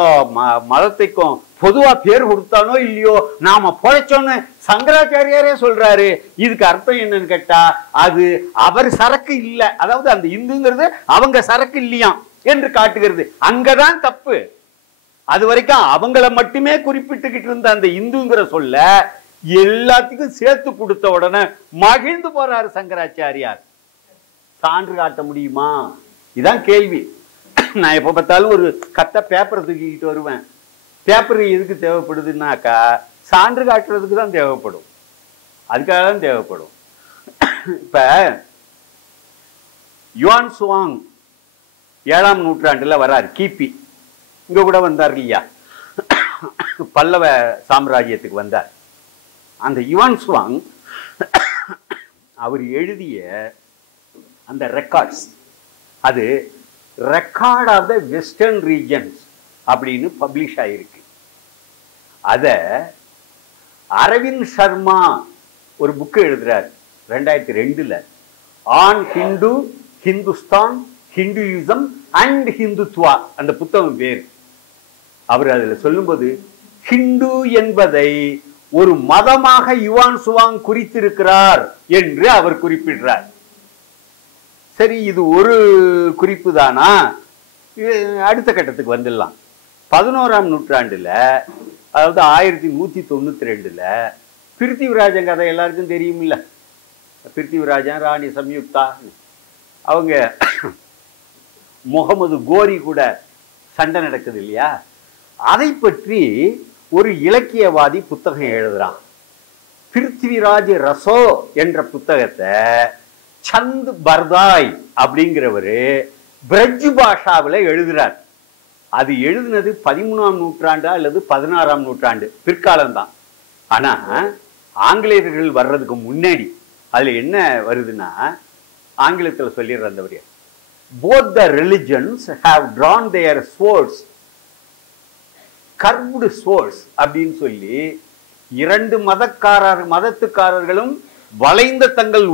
மதத்தைக்கும் பொதுவா பேர் கொடுத்தானோ இல்லையோ நாம பொழைச்சோன்னு சங்கராச்சாரியாரே சொல்றாரு. இதுக்கு அர்த்தம் என்னன்னு கேட்டா அது அவர் சரக்கு இல்லை, அதாவது அந்த இந்துங்கிறது அவங்க சரக்கு இல்லையாம் என்று காட்டுகிறது. அங்கதான் தப்பு. அது வரைக்கும் அவங்கள மட்டுமே குறிப்பிட்டுக்கிட்டு இருந்த அந்த இந்துங்கிற சொல்ல எல்லாத்துக்கும் சேர்த்து கொடுத்த உடனே மகிழ்ந்து போறாரு சங்கராச்சாரியார். சான்று காட்ட முடியுமா? இதான் கேள்வி. நான் எப்ப பார்த்தாலும் ஒரு கத்த பேப்பரை தூக்கிக்கிட்டு வருவேன். பேப்பர் எதுக்கு தேவைப்படுதுன்னாக்கா சான்று காட்டுறதுக்கு தான் தேவைப்படும், அதுக்காக தான் தேவைப்படும். இப்ப யுவான் சுவாங் 7ஆம் நூற்றாண்டுல வராரு, கிபி. இங்க கூட வந்தார் இல்லையா, பல்லவ சாம்ராஜ்யத்துக்கு வந்தார். அந்த யுவான் சுவாங் அவர் எழுதிய அந்த ரெக்கார்ட்ஸ், அது record of the western regions அப்படின்னு பப்ளிஷ் ஆயிருக்கு. அத அரவிந்த் சர்மா ஒரு புக்கு எழுதுறாரு 2002 ஆன் ஹிந்து, ஹிந்துஸ்தான், ஹிந்துயிசம் அண்ட் ஹிந்துத்வா. அந்த புத்தகம் பேர். அவர் அதுல சொல்லும்போது ஹிந்து என்பதை ஒரு மதமாக யுவான் சுவாங் குறித்திருக்கிறார் என்று அவர் குறிப்பிடுறார். சரி, இது ஒரு குறிப்பு தானா? அடுத்த கட்டத்துக்கு வந்துடலாம். 11ஆம் நூற்றாண்டுல, அதாவது 1192ல பிருத்திவிராஜன் கதை எல்லாருக்கும் தெரியுமில்ல. பிருத்திவிராஜன், ராணி சம்யுக்தா, அவங்க முகமது கோரி கூட சண்டை நடக்குது இல்லையா? அதை பற்றி ஒரு இலக்கியவாதி புத்தகம் எழுதுறான். பிருத்திவிராஜ் ரசோ என்ற புத்தகத்தை சந்த் பர்தாய் அப்படிங்கிறவரு பிரஜ் பாஷாவில் எழுதுறார். அது எழுதுனது 13ஆம் நூற்றாண்டா அல்லது 16ஆம் நூற்றாண்டு, பிற்காலம்தான். ஆனா ஆங்கிலேயர்கள் வர்றதுக்கு முன்னாடி அதுல என்ன வருதுன்னா, ஆங்கிலத்தில் சொல்லிடுற அந்த வரிய, both the religions have drawn their swords, curved swords அப்படின்னு சொல்லி, இரண்டு மதத்துக்காரர்களும் வளைந்த தங்கள்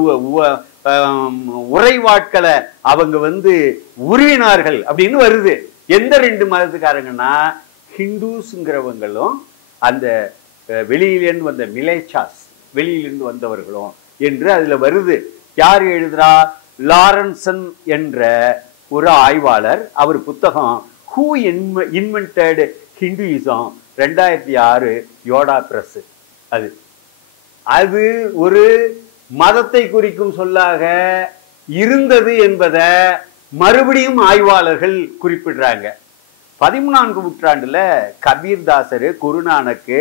உரைவாட்களை அவங்க உருவினார்கள் அப்படின்னு வருது. எந்த ரெண்டு மதத்துக்காரங்கன்னா, ஹிந்துஸ்ங்கிறவங்களும் அந்த வெளியிலிருந்து வந்த மிலேச்சாஸ், வெளியிலிருந்து வந்தவர்களும் என்று அதுல வருது. யார் எழுதுறா? லாரன்சன் என்ற ஒரு ஆய்வாளர். அவர் புத்தகம் ஹூ இன்வென்டட் ஹிந்துயிசம், 2006, யோடா பிரஸ். அது ஒரு மதத்தை குறிக்கும் சொல்லாக இருந்தது என்பதை மறுபடியும் ஆய்வாளர்கள் குறிப்பிடுறாங்க. 14ஆம் நூற்றாண்டுல கபீர்தாசரு, குருநானக்கு,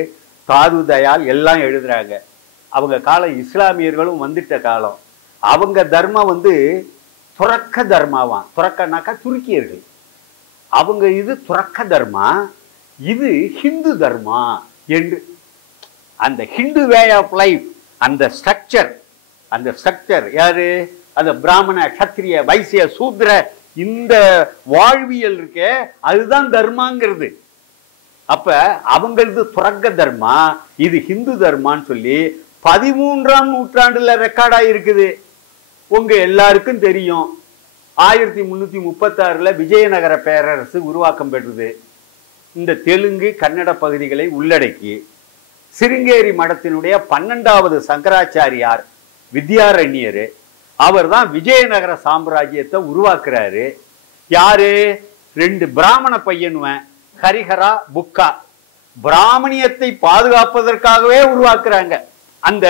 சாது தயாள் எல்லாம் எழுதுறாங்க. அவங்க காலம் இஸ்லாமியர்களும் வந்துட்ட காலம். அவங்க தர்மம் துறக்க தர்மாவான். துறக்கனாக்கா துருக்கியர்கள். அவங்க இது துறக்க தர்மா, இது ஹிந்து தர்மா என்று அந்த ஹிந்து வே ஆஃப் லைஃப், அந்த ஸ்ட்ரக்சர் யாரு? அந்த பிராமண, கத்திரிய, வைசிய, சூத்ர, இந்த வாழ்வியல் இருக்க, அதுதான் தர்மாங்கிறது. அப்ப அவங்களது துறக்க தர்மா, இது ஹிந்து தர்மான்னு சொல்லி 13ஆம் நூற்றாண்டுல ரெக்கார்ட் ஆயிருக்குது. உங்க எல்லாருக்கும் தெரியும், 1336ல விஜயநகர பேரரசு உருவாக்கம் பெற்றது. இந்த தெலுங்கு, கன்னட பகுதிகளை உள்ளடக்கி சிருங்கேரி மடத்தினுடைய 12வது சங்கராச்சாரியார் வித்யாரண்யர், அவர் தான் விஜயநகர சாம்ராஜ்யத்தை உருவாக்குறாரு. யாரு? 2 பிராமண பையனுவன், ஹரிஹரா, புக்கா, பிராமணியத்தை பாதுகாப்பதற்காகவே உருவாக்குறாங்க அந்த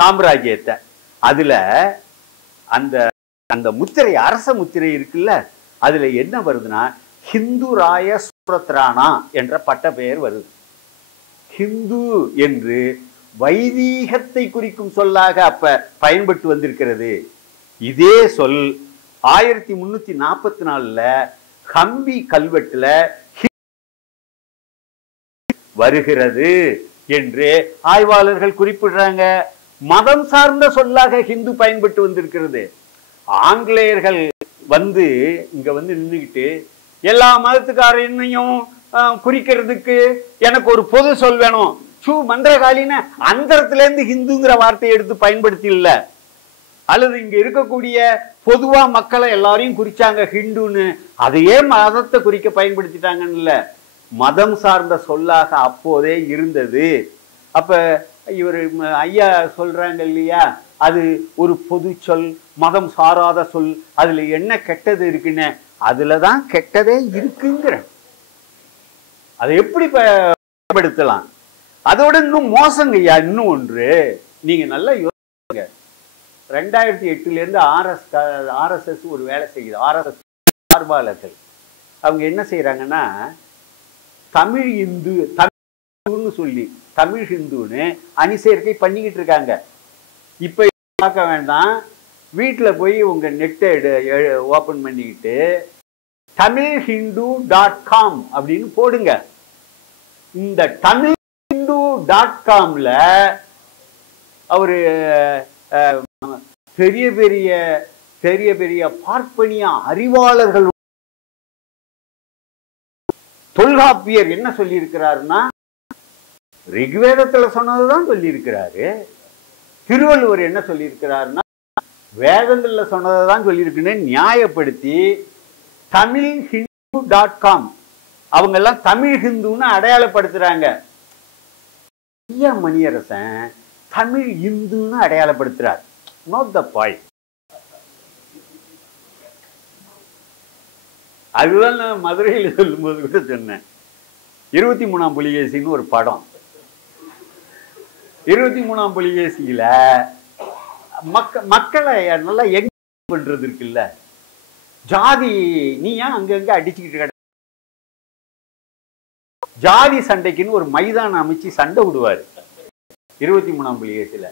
சாம்ராஜ்யத்தை. அதுல அந்த அந்த முத்திரை, அரச முத்திரை இருக்குல்ல, அதுல என்ன வருதுன்னா, ஹிந்து ராய சுரத்ரானா என்ற பட்ட பெயர் வருது. ஹிந்து என்று வைதீகத்தை குறிக்கும் சொல்லாக அப்ப பயன்பட்டு வந்திருக்கிறது. இதே சொல் 1344ல ஹம்பி கல்வெட்டுல வருகிறது என்று ஆய்வாளர்கள் குறிப்பிடுறாங்க. மதம் சார்ந்த சொல்லாக ஹிந்து பயன்பட்டு வந்திருக்கிறது. ஆங்கிலேயர்கள் இங்க நின்றுகிட்டு எல்லா மதத்துக்காரையும் குறிக்கிறதுக்கு எனக்கு ஒரு பொது சொல் வேணும், மந்திரகாலின்னு அந்தரத்துல இருந்து ஹிந்துங்கிற வார்த்தையை எடுத்து பயன்படுத்தி இல்ல, அல்லது இங்க இருக்கக்கூடிய பொதுவா மக்களை எல்லாரையும் குறிச்சாங்க ஹிந்துன்னு, அதையே மதத்தை குறிக்க பயன்படுத்திட்டாங்கன்னு இல்ல, மதம் சார்ந்த சொல்லாக அப்போதே இருந்தது. அப்ப இவர் ஐயா சொல்றாங்க இல்லையா, அது ஒரு பொது சொல், மதம் சாராத சொல், அதுல என்ன கெட்டது இருக்குன்னு, அதுலதான் கெட்டதே இருக்குங்கிற. அதை எப்படி பயன்படுத்தலாம்? அதோட இன்னும் மோசங்க ஐயா, இன்னும் ஒன்று நீங்க நல்லா யோசிங்க. 2008ல இருந்து ஆர்எஸ்எஸ் ஒரு வேலை செய்யுது. ஆர்எஸ்எஸ் சார்பாளர்கள் அவங்க என்ன செய்யறாங்கன்னா, தமிழ் இந்து, தமிழ்னு சொல்லி தமிழ் ஹிந்துன்னு அணிசேர்க்கை பண்ணிக்கிட்டு இருக்காங்க. இப்ப பார்க்க வேண்டாம், வீட்டுல போய் உங்க நெட்டை ஓபன் பண்ணிக்கிட்டு tamilhindu.com அப்படின்னு போடுங்க. இந்த tamilhindu.comல அவரு பெரிய பெரிய பெரிய பெரிய பார்ப்பனிய அறிவாளர்கள், தொல்காப்பியர் என்ன சொல்லி இருக்கிறாருன்னா, ரிக்வேதத்துல சொன்னதுதான் சொல்லி இருக்கிறாரு. திருவள்ளுவர் என்ன சொல்லி இருக்கிறாருன்னா, வேதங்கள்ல சொன்னதான் சொல்லியிருக்குன்னு நியாயப்படுத்தி tamilhindu.com அவங்க எல்லாம் தமிழ் ஹிந்துன்னு அடையாளப்படுத்துறாங்க. மணியரசன் தமிழ் இந்துன்னு அடையாளப்படுத்துறார். Note the point. அதுதான் நான் மதுரையில் சொல்லும்போது கூட சொன்னேன். 23ஆம் புலிகேசின்னு ஒரு படம். 23ஆம் புலிகேசியில மக்களை நல்லா எங்க பண்றது இருக்குல்ல, ஜாதி நீ ஏன் அங்கங்க அடிச்சுக்கிட்டு கிட, ஜாதி சண்டைக்குன்னு ஒரு மைதானம் அமைச்சு சண்டை விடுவாரு 23ஆம் புலிகேசியில.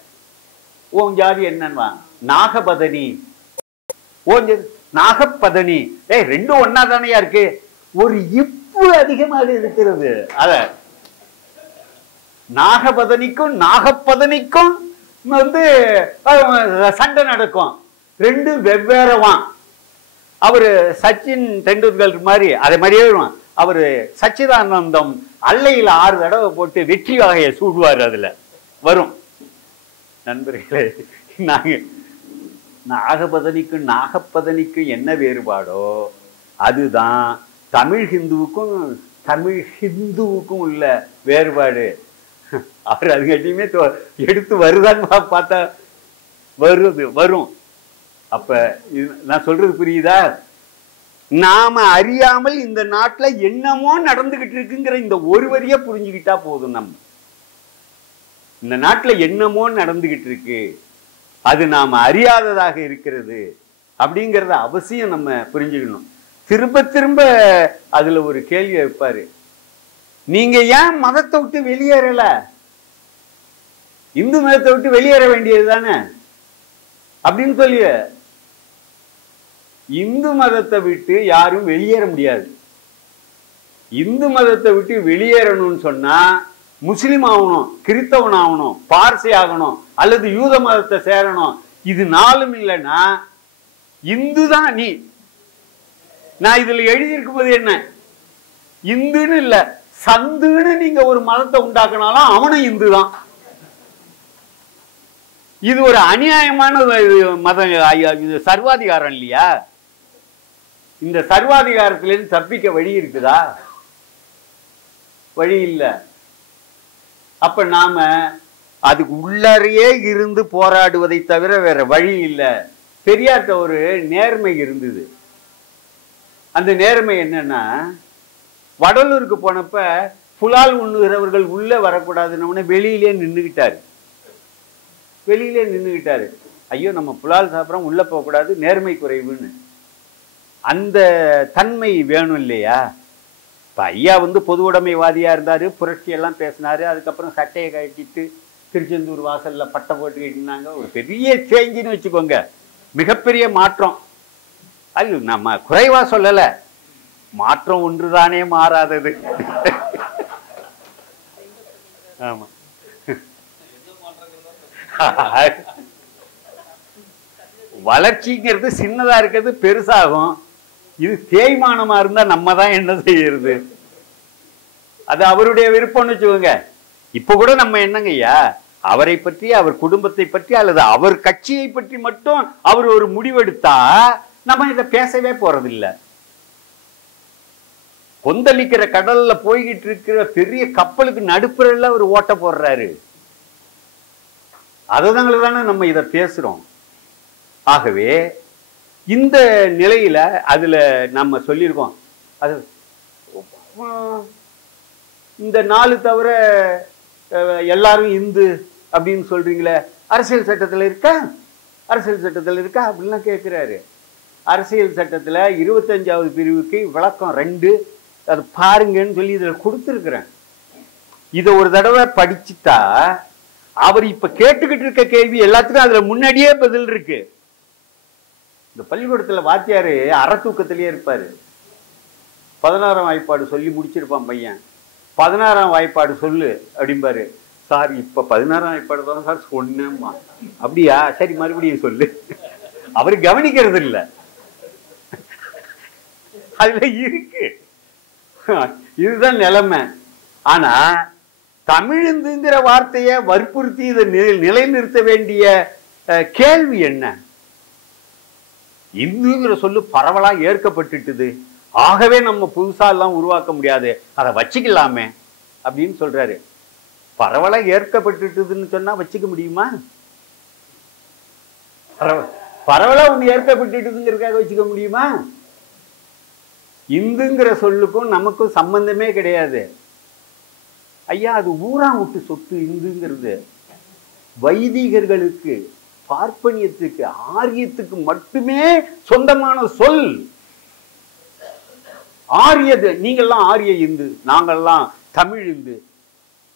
ஓன் ஜாதி என்னன்னு நாகபதனி, ஓன் நாகப்பதனி, ரெண்டும் ஒன்னா தானையா இருக்கு, ஒரு இப்பு அதிகமாக இருக்கிறது. அத நாகபதனிக்கும் நாகப்பதனிக்கும் சண்டை நடக்கும், ரெண்டும் வெவ்வேறவான். அவரு சச்சின் டெண்டுல்கர் மாதிரி அதே மாதிரியே அவரு சச்சிதானந்தம் அல்லையில் 6 தடவை போட்டு வெற்றி வகையை சூடுவார். அதுல வரும் நண்பர்களே, நாகபதனிக்கும் நாகப்பதனிக்கும் என்ன வேறுபாடோ அதுதான் தமிழ் ஹிந்துவுக்கும் உள்ள வேறுபாடு. அவர் அதுங்கட்டியுமே எடுத்து வருதான்னு பார்த்தா வரும். அப்ப நான் சொல்றது புரியுதா? நாம அறியாமல் இந்த நாட்டுல என்னமோ நடந்துகிட்டு இருக்குங்கிற இந்த ஒரு வரியை புரிஞ்சுக்கிட்டா போதும். நம்ம இந்த நாட்டுல என்னமோ நடந்துகிட்டு இருக்கு, அது நாம அறியாததாக இருக்கிறது அப்படிங்கிறத அவசியம் நம்ம புரிஞ்சுக்கணும். திரும்ப திரும்ப அதுல ஒரு கேள்வி வைப்பாரு, நீங்க ஏன் மதத்தை விட்டு வெளியேறல, இந்து மதத்தை விட்டு வெளியேற வேண்டியது தானே அப்படின்னு சொல்லி. இந்து மதத்தை விட்டு யாரும் வெளியேற முடியாது. இந்து மதத்தை விட்டு வெளியேறணும்னு சொன்னா முஸ்லிம் ஆகணும், கிறிஸ்தவன் ஆகணும், பார்சி ஆகணும், அல்லது யூத மதத்தை சேரணும். இது 4ம் இல்லைன்னா இந்து தான் நீ. நான் இதுல எழுதியிருக்கும் போது என்ன, இந்துன்னு இல்ல சந்துன்னு நீங்க ஒரு மதத்தை உண்டாக்குனாலும் அவனும் இந்து தான். இது ஒரு அநியாயமான மத சர்வாதிகாரம் இல்லையா? இந்த சர்வாதிகாரத்திலிருந்து தப்பிக்க வழி இருக்குதா? வழி இல்லை. அப்ப நாம அதுக்கு உள்ளறையே இருந்து போராடுவதை தவிர வேற வழி இல்லை. பெரியார்ட்ட ஒரு நேர்மை இருந்தது. அந்த நேர்மை என்னன்னா, வடலூருக்கு போனப்ப புலால் உண்ணுகிறவர்கள் உள்ள வரக்கூடாதுன்னு வெளியிலே நின்றுகிட்டாரு. ஐயோ நம்ம புலால் சாப்பிட்றோம், உள்ள போகக்கூடாது, நேர்மை குறைவுன்னு. அந்த தன்மை வேணும் இல்லையா? இப்ப ஐயா பொது உடைமைவாதியா இருந்தாரு, புரட்சியெல்லாம் பேசினாரு. அதுக்கப்புறம் சட்டையை கட்டிட்டு திருச்செந்தூர் வாசல்ல பட்டை போட்டுக்கிட்டு இருந்தாங்க. ஒரு பெரிய சேஞ்சுன்னு வச்சுக்கோங்க, மிகப்பெரிய மாற்றம். அது நம்ம குறைவா சொல்லல, மாற்றம் ஒன்றுதானே மாறாதது. ஆமா, வளர்ச்சிங்கிறது சின்னதா இருக்கிறது பெருசாகும். இது தேய்மானமா இருந்தா நம்ம தான் என்ன செய்யறது? அது அவருடைய விருப்பம்னு வச்சுக்கோங்க. இப்ப கூட நம்ம என்னங்கய்யா, அவரை பற்றி, அவர் குடும்பத்தை பற்றி, அல்லது அவர் கட்சியை பற்றி மட்டும் அவர் ஒரு முடிவெடுத்தா நம்ம இதை பேசவே போறதில்லை. கொந்தளிக்கிற கடல்ல போய்கிட்டு இருக்கிற பெரிய கப்பலுக்கு நடுப்புறல அவர் ஓட்ட போடுறாரு. அதுதாங்கள தானே நம்ம இதை பேசுறோம். ஆகவே இந்த நிலையில அதுல நம்ம சொல்லியிருக்கோம், அது இந்த 4 தவிர எல்லாரும் இந்து அப்படின்னு சொல்றீங்களே, அரசியல் சட்டத்தில் இருக்கா, அரசியல் சட்டத்தில் இருக்கா அப்படின்லாம் கேட்கிறாரு. அரசியல் சட்டத்துல 25வது பிரிவுக்கு விளக்கம் 2 அது பாருங்கன்னு சொல்லி இதுல கொடுத்துருக்கிறேன். இதை ஒரு தடவை படிச்சுட்டா அவர் இப்ப கேட்டுக்கிட்டு இருக்க கேள்வி எல்லாத்துக்கும் அதுல முன்னாடியே பதில் இருக்கு. இந்த பள்ளிக்கூடத்துல வாத்தியாரு அறத்தூக்கத்திலேயே இருப்பாரு. 16ஆம் வாய்ப்பாடு சொல்லி முடிச்சிருப்பான் பையன். 16ஆம் வாய்ப்பாடு சொல்லு அப்படிம்பாரு. சார் இப்ப 16ஆம் வாய்ப்பாடு தான் சார் சொன்னேம்மா. அப்படியா, சரி மறுபடியும் சொல்லு. அவரு கவனிக்கிறது இல்லை, அதுல இருக்கு. இதுதான் நிலைமை. ஆனா தமிழ்ங்கிற வார்த்தையை வற்புறுத்தி இதை நிலைநிறுத்த வேண்டிய கேள்வி என்ன? இந்துங்கிற சொல்லு பரவலா ஏற்கப்பட்டுட்டுது, ஆகவே நம்ம புதுசா எல்லாம் உருவாக்க முடியாது, அதை வச்சுக்கலாமே அப்படின்னு சொல்றாரு. பரவலா ஏற்கப்பட்டுட்டுதுன்னு சொன்னா வச்சுக்க முடியுமா? பரவலா ஒண்ணு ஏற்கப்பட்டுட்டுதுங்கிறதுக்காக வச்சுக்க முடியுமா? இந்துங்கிற சொல்லுக்கும் நமக்கும் சம்பந்தமே கிடையாது. ஐயா அது ஊரா விட்டு சொத்து இந்துங்கிறது. வைதிகர்களுக்கு, பார்ப்பனியத்துக்கு, ஆரியத்துக்கு மட்டுமே சொந்தமான சொல். ஆரியது நீங்கள்லாம் ஆரிய இந்து, நாங்கள்லாம் தமிழ் இந்து.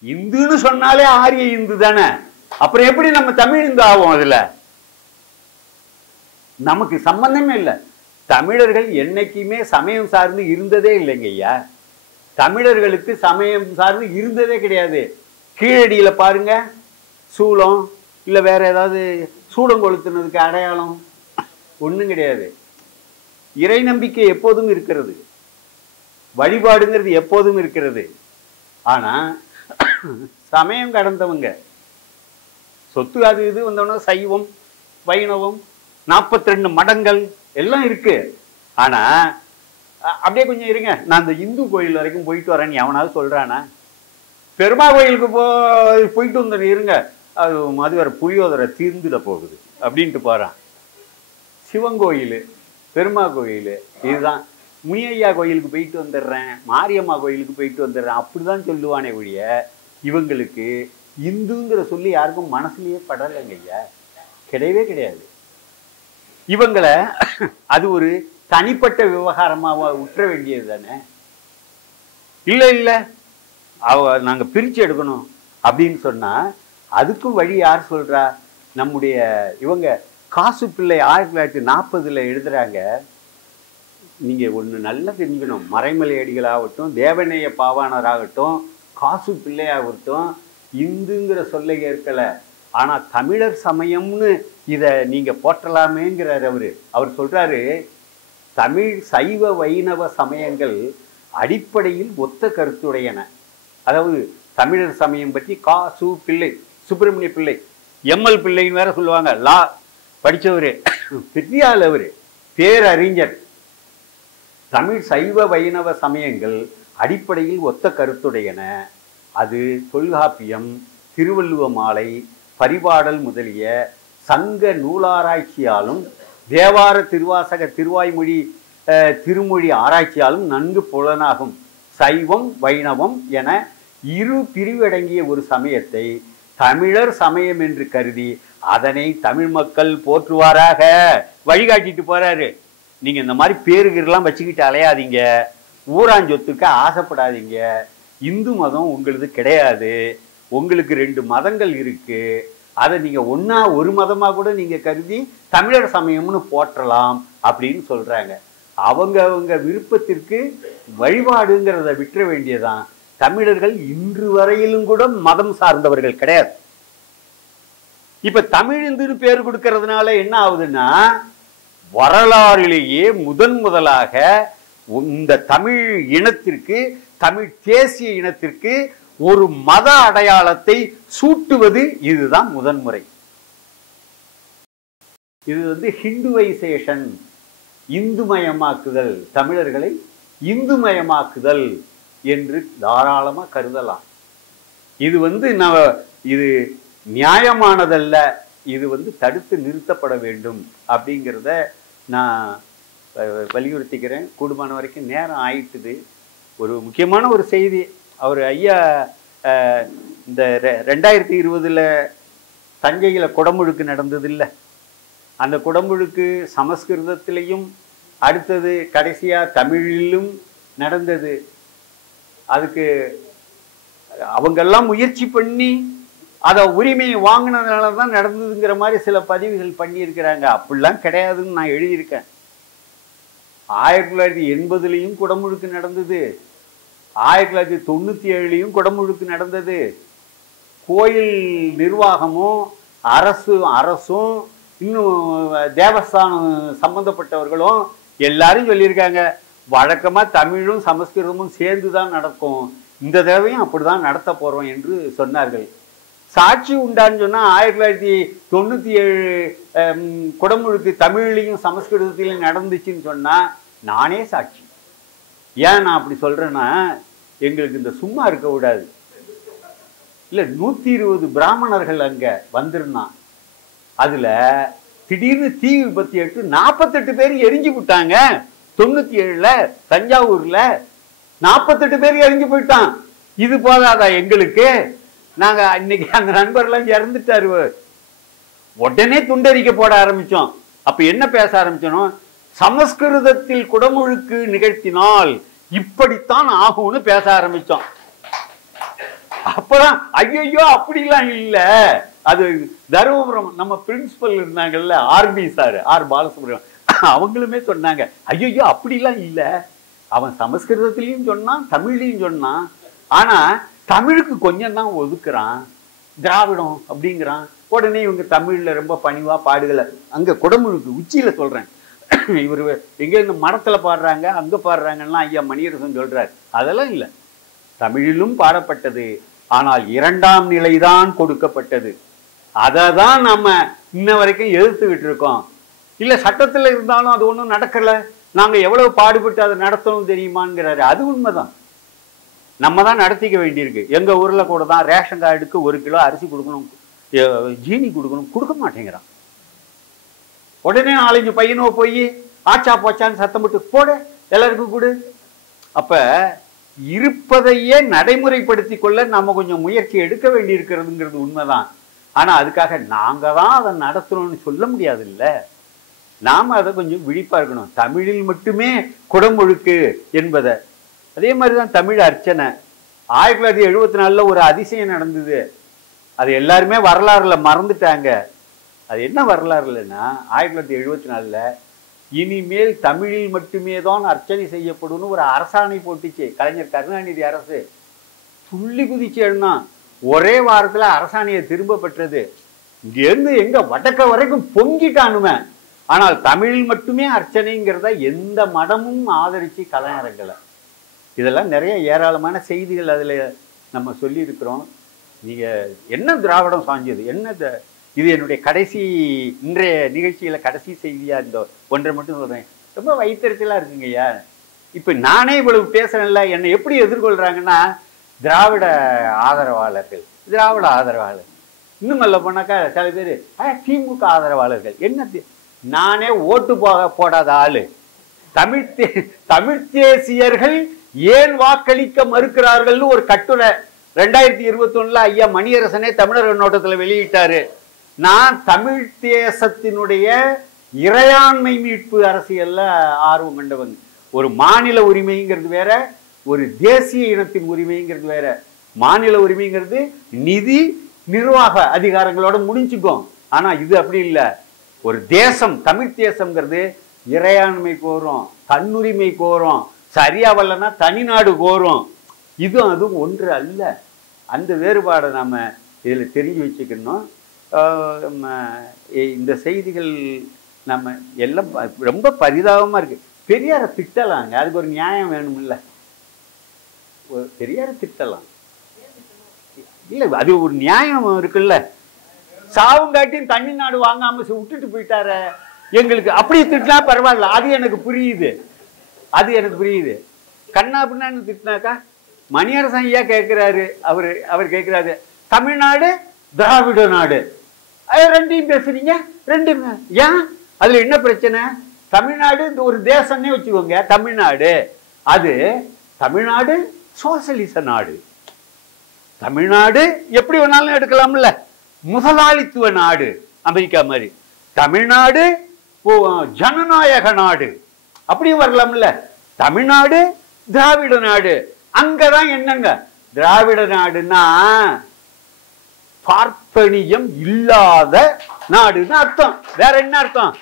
இந்துன்னு சொன்னாலே ஆரிய இந்து தானே. அப்புறம் எப்படி நம்ம தமிழ் இந்து ஆகும்? அதுல நமக்கு சம்பந்தமே இல்லை. தமிழர்கள் என்னைக்குமே சமயம் சார்ந்து இருந்ததே இல்லைங்க ஐயா. தமிழர்களுக்கு சமயம் சார்ந்து இருந்ததே கிடையாது. கீழடியில பாருங்க, சூளம் இல்லை வேற ஏதாவது சூடம் கொளுத்துனதுக்கு அடையாளம் ஒன்றும் கிடையாது. இறை நம்பிக்கை எப்போதும் இருக்கிறது, வழிபாடுங்கிறது எப்போதும் இருக்கிறது. ஆனா சமயம் கடந்தவங்க சொத்து அது இது வந்தோன்னா சைவம், வைணவம், 42 மடங்கள் எல்லாம் இருக்கு. ஆனா அப்படியே கொஞ்சம் இருங்க, நான் இந்த இந்து கோயில் வரைக்கும் போயிட்டு வரேன்னு எவனாவது சொல்றானா? பெருமா கோயிலுக்கு போயிட்டு வந்த இருங்க, அது வேற புளியோதரை தீர்ந்துட போகுது அப்படின்ட்டு போறான். சிவன் கோயில், பெருமா கோயில், இதுதான். முனியையா கோயிலுக்கு போயிட்டு வந்துடுறேன், மாரியம்மா கோயிலுக்கு போயிட்டு வந்துடுறேன், அப்படிதான் சொல்லுவானே ஒழிய இவங்களுக்கு இந்துங்கிற சொல்லி யாருக்கும் மனசுலயே படலைங்க ஐயா, கிடையவே கிடையாது. இவங்களை அது ஒரு தனிப்பட்ட விவகாரமாக உற்ற வேண்டியது தானே. இல்லை இல்லை நாங்க பிரிச்சு எடுக்கணும் அப்படின்னு சொன்னா அதுக்கும் வழி யார் சொல்றா? நம்முடைய இவங்க காசு பிள்ளை 1940 எழுதுறாங்க. நீங்க ஒண்ணு நல்லா தெரிஞ்சுக்கணும், மறைமலை அடிகளாகட்டும், தேவநேய பாவாணராகட்டும், காசு பிள்ளையாகட்டும் இந்துங்கிற சொல்லை ஏற்கல. ஆனா தமிழர் சமயம்னு இத நீங்க போற்றலாமேங்கிறார் அவரு. அவர் சொல்றாரு, தமிழ் சைவ வைணவ சமயங்கள் அடிப்படையில் ஒத்த கருத்துடையன. அதாவது தமிழர் சமயம் பற்றி காசு பிள்ளை, சுப்பிரமணிய பிள்ளை, எம்எல் பிள்ளைன்னு வேற சொல்லுவாங்க, லா படிச்சவரு, பெரியாள் அவரு, பேரறிஞர். தமிழ் சைவ வைணவ சமயங்கள் அடிப்படையில் ஒத்த கருத்துடையன. அது தொல்காப்பியம், திருவள்ளுவ மாலை, பரிபாடல் முதலிய சங்க நூலாராய்ச்சியாலும் தேவார திருவாசக திருவாய்மொழி திருமொழி ஆராய்ச்சியாலும் நன்கு புலனாகும். சைவம் வைணவம் என இரு பிரிவடங்கிய ஒரு சமயத்தை தமிழர் சமயம் என்று கருதி அதனை தமிழ் மக்கள் போற்றுவாராக வழிகாட்டிட்டு போறாரு. நீங்க இந்த மாதிரி பேருகெல்லாம் வச்சுக்கிட்டு அலையாதீங்க, ஊராஞ்சொத்துக்கு ஆசைப்படாதீங்க. இந்து மதம் உங்களது கிடையாது, உங்களுக்கு 2 மதங்கள் இருக்கு. அதை நீங்க ஒன்னா ஒரு மதமா கூட நீங்க கருதி தமிழர் சமயம்னு போற்றலாம் அப்படின்னு சொல்றாங்க. அவங்க விருப்பத்திற்கு வழிபாடுங்கிறத விட்டுற வேண்டியதான். தமிழர்கள் இன்று வரையிலும் கூட மதம் சார்ந்தவர்கள் கிடையாது. இப்ப தமிழ் இந்துன்னு பேர் கொடுக்கறதுனால என்ன ஆகுதுன்னா, வரலாறிலேயே முதலாக இந்த தமிழ் இனத்திற்கு, தமிழ் தேசிய இனத்திற்கு ஒரு மத அடையாளத்தை சூட்டுவது இதுதான் முதன்முறை. இது ஹிந்துவைசேஷன், இந்துமயமாக்குதல், தமிழர்களை இந்துமயமாக்குதல் என்று தாராளமா கருதலாம். இது நியாயமானதல்ல, இது தடுத்து நிறுத்தப்பட வேண்டும் அப்படிங்கிறத நான் வலியுறுத்திக்கிறேன். கூடுமான வரைக்கும் நேரம் ஆயிட்டுது. ஒரு முக்கியமான ஒரு செய்தி, அவர் ஐயா இந்த 2020 தஞ்சையில் குடமுழுக்கு நடந்தது இல்லை, அந்த குடமுழுக்கு சமஸ்கிருதத்திலையும் அடுத்தது கடைசியா தமிழிலும் நடந்தது. அதுக்கு அவங்கெல்லாம் முயற்சி பண்ணி அதை உரிமையை வாங்கினதுனால தான் நடந்ததுங்கிற மாதிரி சில பதிவுகள் பண்ணியிருக்கிறாங்க. அப்படிலாம் கிடையாதுன்னு நான் எழுதியிருக்கேன். 1980 குடமுழுக்கு நடந்தது, 1997 குடமுழுக்கு நடந்தது. கோயில் நிர்வாகமும் அரசும் இன்னும் தேவஸ்தானம் சம்பந்தப்பட்டவர்களும் எல்லாரும் சொல்லியிருக்காங்க, வழக்கமா தமிழும் சமஸ்கிருதமும் சேர்ந்து தான் நடக்கும், இந்த தடவையும் அப்படிதான் நடத்த போறோம் என்று சொன்னார்கள். சாட்சி உண்டான்னு சொன்னா 1997 குடமுழுக்கு தமிழ்லையும் சமஸ்கிருதத்திலையும் நடந்துச்சுன்னு சொன்னா நானே சாட்சி. ஏன் நான் அப்படி சொல்றேன்னா, எங்களுக்கு இந்த சும்மா இருக்க கூடாது. இல்ல 120 பிராமணர்கள் அங்க வந்திருந்தான். அதுல திடீர்னு தீ விபத்து ஏற்று 48 பேர் எரிஞ்சு விட்டாங்க. 97 தஞ்சாவூர்ல 48 பேர் எரிஞ்சு போயிட்டான். இது போதாதா எங்களுக்கு? நாங்க இன்னைக்கு அந்த நண்பர்லாம் இறந்துட்டாரு, உடனே துண்டறிக்கை போட ஆரம்பிச்சோம். அப்ப என்ன பேச ஆரம்பிச்சோம்? சமஸ்கிருதத்தில் குடமுழுக்கு நிகழ்த்தினால் இப்படித்தான் ஆகும்னு பேச ஆரம்பிச்சோம். அப்பதான் ஐயோ அப்படிலாம் இல்ல, அது தருமபுரம் நம்ம பிரின்சிபல் இருந்தாங்கல்ல, ஆர்பி சார், ஆர் பாலசுப்ரமணியம், அவங்களுமே சொன்னாங்க, ஐயோ அப்படிலாம் இல்ல, அவன் சமஸ்கிருதத்திலையும் சொன்னான் தமிழ்லையும் சொன்னான், ஆனா தமிழுக்கு கொஞ்சம் தான் ஒதுக்குறான், திராவிடம் அப்படிங்கிறான். உடனே இவங்க தமிழ்ல ரொம்ப பணிவா பாடுகளை, அங்க குடமுழுக்கு உச்சியில சொல்றேன், இவரு எங்க இந்த மடத்துல பாடுறாங்க அங்க பாடுறாங்கன்னா ஐயா மணியரசன் சொல்றாரு, அதெல்லாம் இல்லை, தமிழிலும் பாடப்பட்டது, ஆனால் 2ஆம் நிலைதான் கொடுக்கப்பட்டது. அதை தான் நம்ம இன்ன வரைக்கும் எதிர்த்துக்கிட்டு இருக்கோம். இல்ல சட்டத்துல இருந்தாலும் அது ஒன்றும் நடக்கல, நாங்க எவ்வளவு பாடுபட்டு அதை நடத்தணும் தெரியுமாங்கிறாரு. அது உண்மைதான், நம்ம தான் நடத்திக்க வேண்டியிருக்கு. எங்க ஊர்ல கூட தான் ரேஷன் கார்டுக்கு 1 கிலோ அரிசி கொடுக்கணும், ஜீனி கொடுக்கணும், கொடுக்க மாட்டேங்கிறான். உடனே 4-5 பையனோ போய் ஆச்சா போச்சான்னு சத்தம் போட்டு போட எல்லாருக்கும் கொடு. அப்ப இருப்பதையே நடைமுறைப்படுத்தி கொள்ள நம்ம கொஞ்சம் முயற்சி எடுக்க வேண்டி இருக்கிறதுங்கிறது உண்மைதான். ஆனா அதுக்காக நாங்க தான் அதை நடத்தணும்னு சொல்ல முடியாது இல்ல. நாம அதை கொஞ்சம் விழிப்பா இருக்கணும். தமிழில் மட்டுமே குடமுழுக்கு என்பதை, அதே மாதிரிதான் தமிழ் அர்ச்சனை 1974 ஒரு அதிசயம் நடந்தது. அது எல்லாருமே வரலாறுல மறந்துட்டாங்க. அது என்ன வரலாறுலன்னா, 1974 இனிமேல் தமிழில் மட்டுமே தான் அர்ச்சனை செய்யப்படும்னு ஒரு அரசாணை போட்டுச்சு கலைஞர் கருணாநிதி அரசு. துள்ளி குதிச்சு எழுந்தான். ஒரே வாரத்துல அரசாணையை திரும்ப பெற்றது. இங்கிருந்து எங்க வடக்க வரைக்கும் பொங்கிட்டானுமே. ஆனால் தமிழில் மட்டுமே அர்ச்சனைங்கிறத எந்த மடமும் ஆதரிச்சு கலைஞரங்களை. இதெல்லாம் நிறைய ஏராளமான செய்திகள் அதுல நம்ம சொல்லி இருக்கிறோம். நீங்க என்ன திராவிடம் சாஞ்சது என்ன, இது என்னுடைய கடைசி இன்றைய நிகழ்ச்சியில கடைசி செய்தியா இந்த ஒன்றை மட்டும் சொல்றேன். ரொம்ப வயிற்றுச்சலா இருக்குங்கய்யா. இப்ப நானே இவ்வளவு பேசுறேன்ல, என்னை எப்படி எதிர்கொள்றாங்கன்னா திராவிட ஆதரவாளர்கள், இன்னும் நல்ல போனாக்கா சில பேர் திமுக ஆதரவாளர்கள். என்ன, நானே ஓட்டு போடாத ஆளு. தமிழ் தேசியர்கள் ஏன் வாக்களிக்க மறுக்கிறார்கள் ஒரு கட்டுரை 2021 ஐயா மணியரசனே தமிழர் கண்ணோட்டத்துல வெளியிட்டாரு. நான் தமிழ் தேசத்தினுடைய இறையாண்மை மீட்பு அரசியல்ல ஆர்வம் கொண்டவன். ஒரு மாநில உரிமைங்கிறது வேற, ஒரு தேசிய இனத்தின் உரிமைங்கிறது வேற. மாநில உரிமைங்கிறது நிதி நிர்வாக அதிகாரங்களோட முடிஞ்சுக்கும். ஆனா இது அப்படி இல்லை. ஒரு தேசம், தமிழ் தேசம்ங்கிறது இறையாண்மை கோரும், தன்னுரிமை கோரும், சரியா வரலன்னா தனிநாடு கோரும். இதுவும் அதுவும் ஒன்று அல்ல. அந்த வேறுபாடை நாம இதுல தெரிஞ்சு வச்சுக்கணும். இந்த செய்திகள் நம்ம எல்லாம் ரொம்ப பரிதாபமா இருக்கு. பெரியாரை திட்டலாங்க, அதுக்கு ஒரு நியாயம் வேணும் இல்ல. பெரியாரை திட்டலாம் இல்ல, அது ஒரு நியாயம் இருக்குல்ல. சாவுங்காட்டியும் தனிநாடு வாங்காம விட்டுட்டு போயிட்டார எங்களுக்கு, அப்படி திட்டினா பரவாயில்ல, அது எனக்கு புரியுது, கண்ணா பின்னான்னு திட்டினாக்கா மணியரசன் ஐயா கேட்கிறாரு, அவர் கேட்கிறாரு தமிழ்நாடு திராவிட நாடு, ரெண்டையும் பேசுறீங்க, ரெண்டுங்க ஏன், அதுல என்ன பிரச்சனை? தமிழ்நாடு இந்த ஒரு தேசம்னே வச்சுக்கோங்க, தமிழ்நாடு அது தமிழ்நாடு சோசலிச நாடு. தமிழ்நாடு எப்படி வேணாலும் எடுக்கலாம்ல, முதலாளித்துவ நாடு அமெரிக்கா மாதிரி. தமிழ்நாடு ஜனநாயக நாடு அப்படியும் வரலாம்ல. தமிழ்நாடு திராவிட நாடு, அங்கதான் என்னங்க திராவிட நாடுன்னா பார்ப்பனியம் இல்லாத நாடுன்னு அர்த்தம். வேற என்ன அர்த்தம்?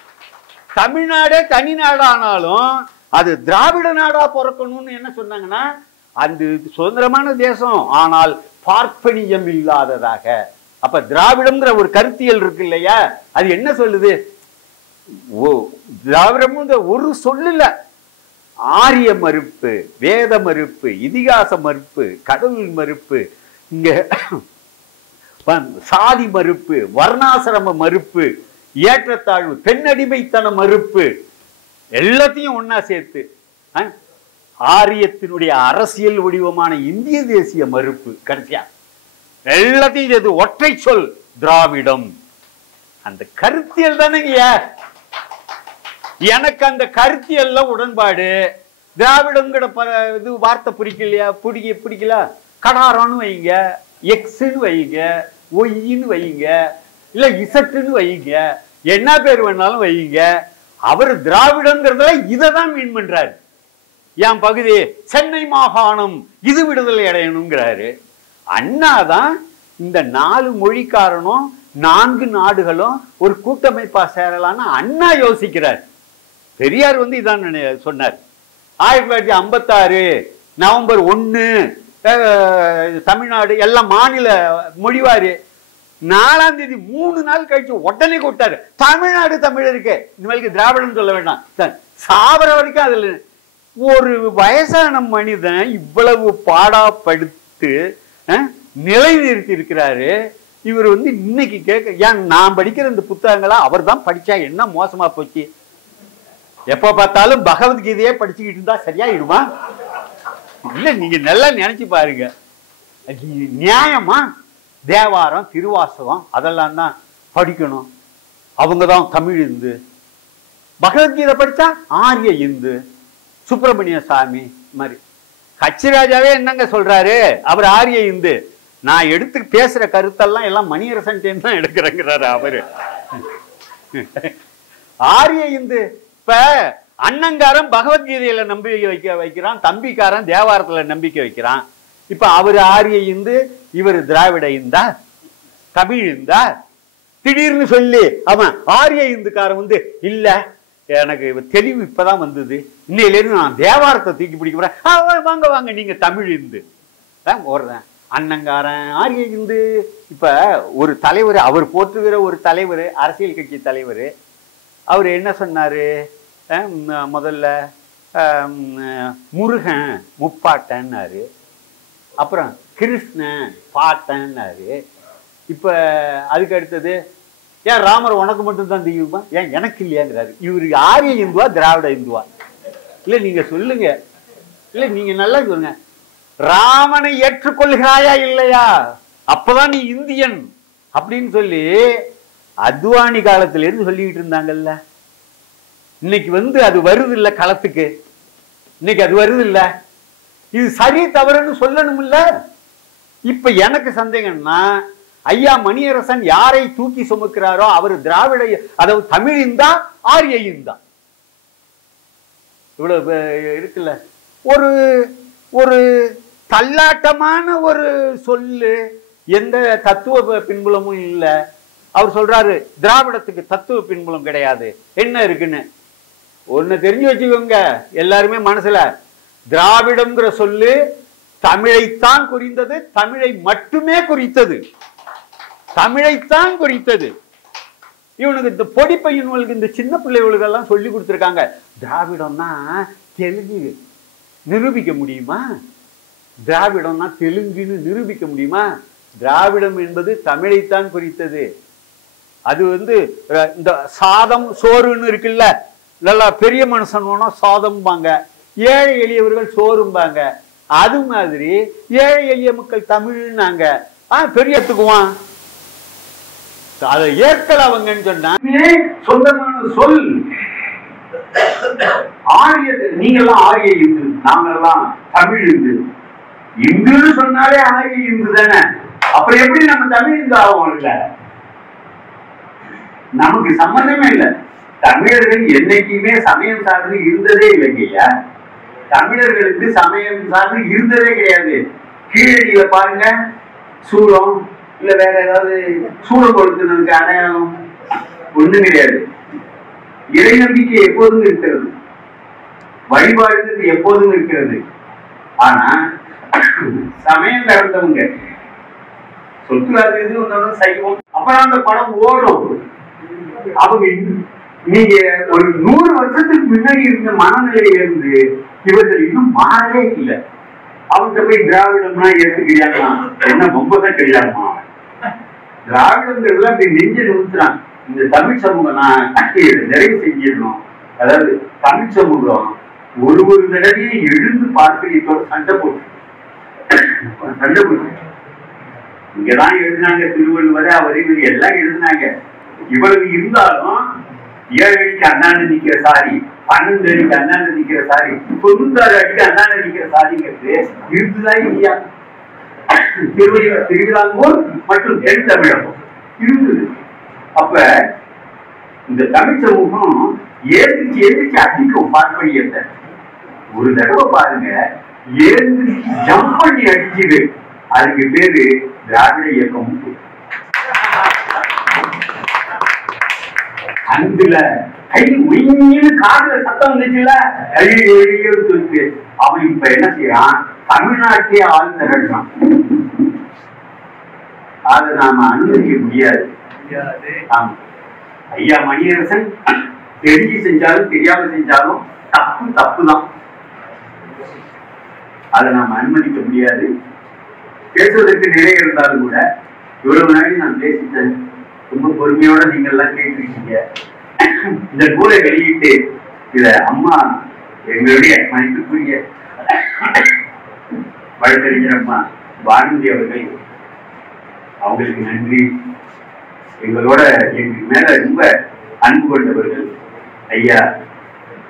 தமிழ்நாடே தனி நாடானாலும் அது திராவிட நாடா பிறக்கணும்னு என்ன சொன்னாங்கன்னா, அந்த சுதந்திரமான தேசம் ஆனால் பார்ப்பனியம் இல்லாததாக. அப்ப திராவிடம்ங்கிற ஒரு கருத்தியல் இருக்கு இல்லையா, அது என்ன சொல்லுது? திராவிடம் ஒரு சொல்லல, ஆரிய மறுப்பு, வேத மறுப்பு, இதிகாச மறுப்பு, கடவுள் மறுப்பு, இங்க சாதி மறுப்பு, வர்ணாசிரம மறுப்பு, ஏற்றத்தாழ்வு, பெண்ணடிமைத்தன மறுப்பு, எல்லாத்தையும் ஒன்னா சேர்த்து ஆரியத்தினுடைய அரசியல் வடிவமான இந்திய தேசிய மறுப்பு, கடைசியா எல்லாத்தையும் சேர்த்து ஒற்றை சொல் திராவிடம். அந்த கருத்தியல் தானேங்க. எனக்கு அந்த கருத்தியல்ல உடன்பாடு. திராவிடங்கிற இது வார்த்தை பிடிக்கலையா, பிடிக்கல, கடாரம்னு வைங்க, எக்ஸ்ன்னு வைங்க, ஒய்ன்னு வைங்க, இல்ல இசட்டுன்னு வைங்க, என்ன பேர் வேணாலும் வைங்க. அவர் திராவிடங்கிறதுல இதை தான் மீன் பண்றாரு. என் பகுதி சென்னை மாகாணம் இது விடுதலை அடையணுங்கிறாரு. அண்ணா தான் இந்த 4 மொழிக்காரனும் 4 நாடுகளும் ஒரு கூட்டமைப்பா சேரலான்னு அண்ணா யோசிக்கிறார். பெரியார் வந்து இதான் சொன்னார். 1956 நவம்பர் 1 தமிழ்நாடு எல்லாம் மாநில மொழிவாரு. 4ஆம் தேதி 3 நாள் கழிச்சு உடனே கூட்டாரு, தமிழ்நாடு தமிழருக்கு இனிமேலுக்கு திராவிடம் சொல்ல வேண்டாம், சாவர வரைக்கும் அதுல. ஒரு வயசான மனிதன் இவ்வளவு பாடாப்படுத்து நிலைநிறுத்தி இருக்கிறாரு. இவர் வந்து இன்னைக்கு கேட்க, ஏன் நான் படிக்கிற இந்த புத்தகங்களா அவர் தான் படிச்சா என்ன மோசமா போச்சு? எப்ப பார்த்தாலும் பகவத்கீதையே படிச்சுக்கிட்டு இருந்தா சரியாயிடுமா? இல்ல, நீங்க நல்லா நினைச்சு பாருங்க. நியாயமா? தேவாரம், திருவாசகம் அதெல்லாம் தான் படிக்கணும். அவங்கதான் தமிழ் இந்து. பகவத்கீதை படிச்சா ஆரிய இந்து. சுப்பிரமணிய சாமி மாதிரி கச்சிராஜாவே என்னங்க சொல்றாரு, அவர் ஆரிய இந்து. நான் எடுத்து பேசுற கருத்தெல்லாம் எல்லாம் மணியரசன் தான் எடுக்கிறேங்கிறாரு அவரு. ஆரிய இந்து. இப்ப அண்ணங்காரன் பகவத்கீதையில நம்பிக்கை வைக்கிறான், தம்பிக்காரன் தேவாரத்துல நம்பிக்கை வைக்கிறான். இப்ப அவரு ஆரிய இந்து, இவர் திராவிட இந்தா, தமிழ் இந்தா? திடீர்னு சொல்லி அவன் ஆரிய இந்துக்காரன் வந்து இல்ல, எனக்கு தெளிவு இப்பதான் வந்தது, இன்னையிலேருந்து நான் தேவாரத்தை தூக்கி பிடிக்க போறேன், வாங்க வாங்க நீங்க தமிழ் இந்து தான் போடுறேன். அண்ணங்காரன் ஆரிய இந்து. இப்ப ஒரு தலைவர், அவர் போற்றுகிற ஒரு தலைவர், அரசியல் கட்சி தலைவர், அவர் என்ன சொன்னாரு? முதல்ல முருகன் முப்பாட்டன்னாரு, அப்புறம் கிருஷ்ணன் பாட்டன்னாரு. இப்ப அதுக்கு அடுத்தது ஏன் ராமர் உனக்கு மட்டும் தான் தெரியுமா, ஏன் எனக்கு இல்லையாங்கிறாரு. இவரு ஆரிய இந்துவா திராவிட இந்துவா? இல்ல நீங்க சொல்லுங்க, இல்ல நீங்க நல்லா சொல்லுங்க. ராமனை ஏற்றுக்கொள்கிறாயா இல்லையா, அப்பதான் நீ இந்தியன் அப்படின்னு சொல்லி அத்வானி காலத்துல இருந்து சொல்லிக்கிட்டு இருந்தாங்கல்ல. இன்னைக்கு வந்து அது வருது இல்ல களத்துக்கு, இன்னைக்கு அது வருது இல்ல. இது சரி தவறுன்னு சொல்லணும் இல்ல. இப்ப எனக்கு சந்தேகம்னா, ஐயா மணியரசன் யாரை தூக்கி சுமக்கிறாரோ அவர் திராவிட, அதாவது தமிழ் இந்தா ஆரிய இந்தா? இவ்வளவு இருக்குல்ல. ஒரு ஒரு தள்ளாட்டமான ஒரு சொல்லு, எந்த தத்துவ பின்புலமும் இல்லை. அவர் சொல்றாரு திராவிடத்துக்கு தத்துவ பின்புலம் கிடையாது. என்ன இருக்குன்னு ஒண்ணு தெரிஞ்சு வச்சுக்கோங்க எல்லாருமே மனசுல. திராவிடம்ங்கிற சொல்லு தமிழைத்தான் குறித்தது, தமிழை மட்டுமே குறித்தது, தமிழைத்தான் குறித்தது. இவனுக்கு இந்த பொடி பையன்களுக்கு, இந்த சின்ன பிள்ளைகளுக்கு எல்லாம் சொல்லி கொடுத்துருக்காங்க, திராவிடம்னா தெலுங்கு நிரூபிக்க முடியுமா, திராவிடம்னா தெலுங்குன்னு நிரூபிக்க முடியுமா? திராவிடம் என்பது தமிழைத்தான் குறித்தது. அது வந்து இந்த சாதம் சோறுன்னு இருக்குல்ல, நல்லா பெரிய மனுஷன் வேணா சாதம்பாங்க, ஏழை எளியவர்கள் சோறும்பாங்க. அது மாதிரி ஏழை எளிய மக்கள் தமிழ்னாங்க. பெரியத்துக்குவான் அதை ஏற்கல அவங்கன்னு சொன்னா சொந்தமான சொல். ஆரிய, நீங்கெல்லாம் ஆரிய இந்து, நாங்கெல்லாம் தமிழ் இந்து. இந்துன்னு சொன்னாலே ஆரிய இந்து தானே. அப்புறம் எப்படி நம்ம தமிழ் இந்து ஆகும்? இல்ல, நமக்கு சம்பந்தமே இல்லை. தமிழர்கள் என்னைக்குமே சமயம் சார்ந்து இருந்ததே இல்லைங்கய்யா. தமிழர்களுக்கு சமயம் சார்ந்து இருந்ததே கிடையாது. கீழடியில பாருங்க, சூளம் இல்ல வேற ஏதாவது சூளம் கொடுத்ததுக்கு அடையாளம் ஒண்ணும் கிடையாது. இறை நம்பிக்கை எப்போதும் இருக்கிறது, வழிபாடு எப்போதும் இருக்கிறது. ஆனா சமயம் கடந்தவங்க சொத்து அது இது வந்தாலும் சைவம், அப்புறம் அந்த படம் ஓடும். அவங்க நீங்க ஒரு 100 வருஷத்துக்கு முன்னாடி இருந்த நிலையில இருந்து இவர்கள் இன்னும் மாறவே இல்லை. அவங்க போய் திராவிடம்னா ஏற்றுக்கிறியாங்களா, என்ன ரொம்பதான் கிடையாதுமா? திராவிடங்கிறதுல அப்படி நெஞ்ச நிறுத்துறான். இந்த தமிழ் சமூகம் நான் நிறைவு செஞ்சிடணும். அதாவது தமிழ் சமூகம் ஒரு தடவையும் எழுந்து பார்க்கிறதோட சண்டை போட்டு இங்கதான் எழுதினாங்க. திருவள்ளுவரை அவர் இவர் எல்லாம் எழுதினாங்க. இவ்வளவு இருந்தாலும் 7 அடிக்கு அண்ணாண்டு நிக்கிற சாரி, 12 அடிக்கு அண்ணாண்டு நிக்கிற சாரி, 96 அடிக்கு அண்ணாண்டு நிக்கிற சாரிங்கிறது இருக்குதா இல்லையா? திருவிதாங்கூர் மற்றும் தென் தமிழகம் இருந்தது. அப்ப இந்த தமிழ் சமூகம் ஏந்திரிச்சு எந்திரிச்சு அடிக்கும் பார்ப்பனியத்தை. ஒரு தடவை பாருங்க, ஏந்திரிச்சு ஜம்ப் பண்ணி அடிச்சுது. அதுக்கு பேரு திராவிட இயக்கம். அங்குல கை உயின்னு காதுல சத்தம் வந்துச்சுல, கையை தூக்கு. அவன் இப்ப என்ன செய்யறான்? தமிழ்நாட்டே ஆள் திரடுறான். அதை நாம அனுமதிக்க முடியாது. ஆமா, ஐயா மணியரசன் தெரிஞ்சு செஞ்சாலும் தெரியாம செஞ்சாலும் தப்பு தப்புதான். அதை நாம அனுமதிக்க முடியாது. பேசுவதற்கு நிறைய இருந்தாலும் கூட இவ்வளவு நாளைக்கு நான் பேசிட்டேன். ரொம்ப பொறுமையோட நீங்க எல்லாம் கேட்டிருக்கீங்க. இந்த நூலை வெளியிட்டு இத அம்மா எங்களுடைய மதிப்புக்குரிய வழக்கறிஞர் அம்மா பானுமதி அவர்கள், அவங்களுக்கு நன்றி. எங்களோட எங்களுக்கு மேல ரொம்ப அன்பு கொண்டவர்கள் ஐயா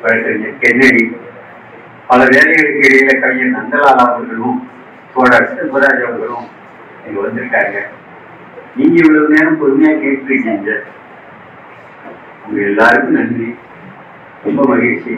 வழக்கறிஞர் கென்னடி, பல வேலைகளுக்கு இடையில கவிஞர் நந்தலால் அவர்களும் தோழர் செல்வராஜ் அவர்களும் இங்க வந்திருக்காங்க. நீங்க இவ்வளவு நேரம் பொறுமையா கேட்டிருக்கீங்க. உங்க எல்லாருக்கும் நன்றி. ரொம்ப மகிழ்ச்சி.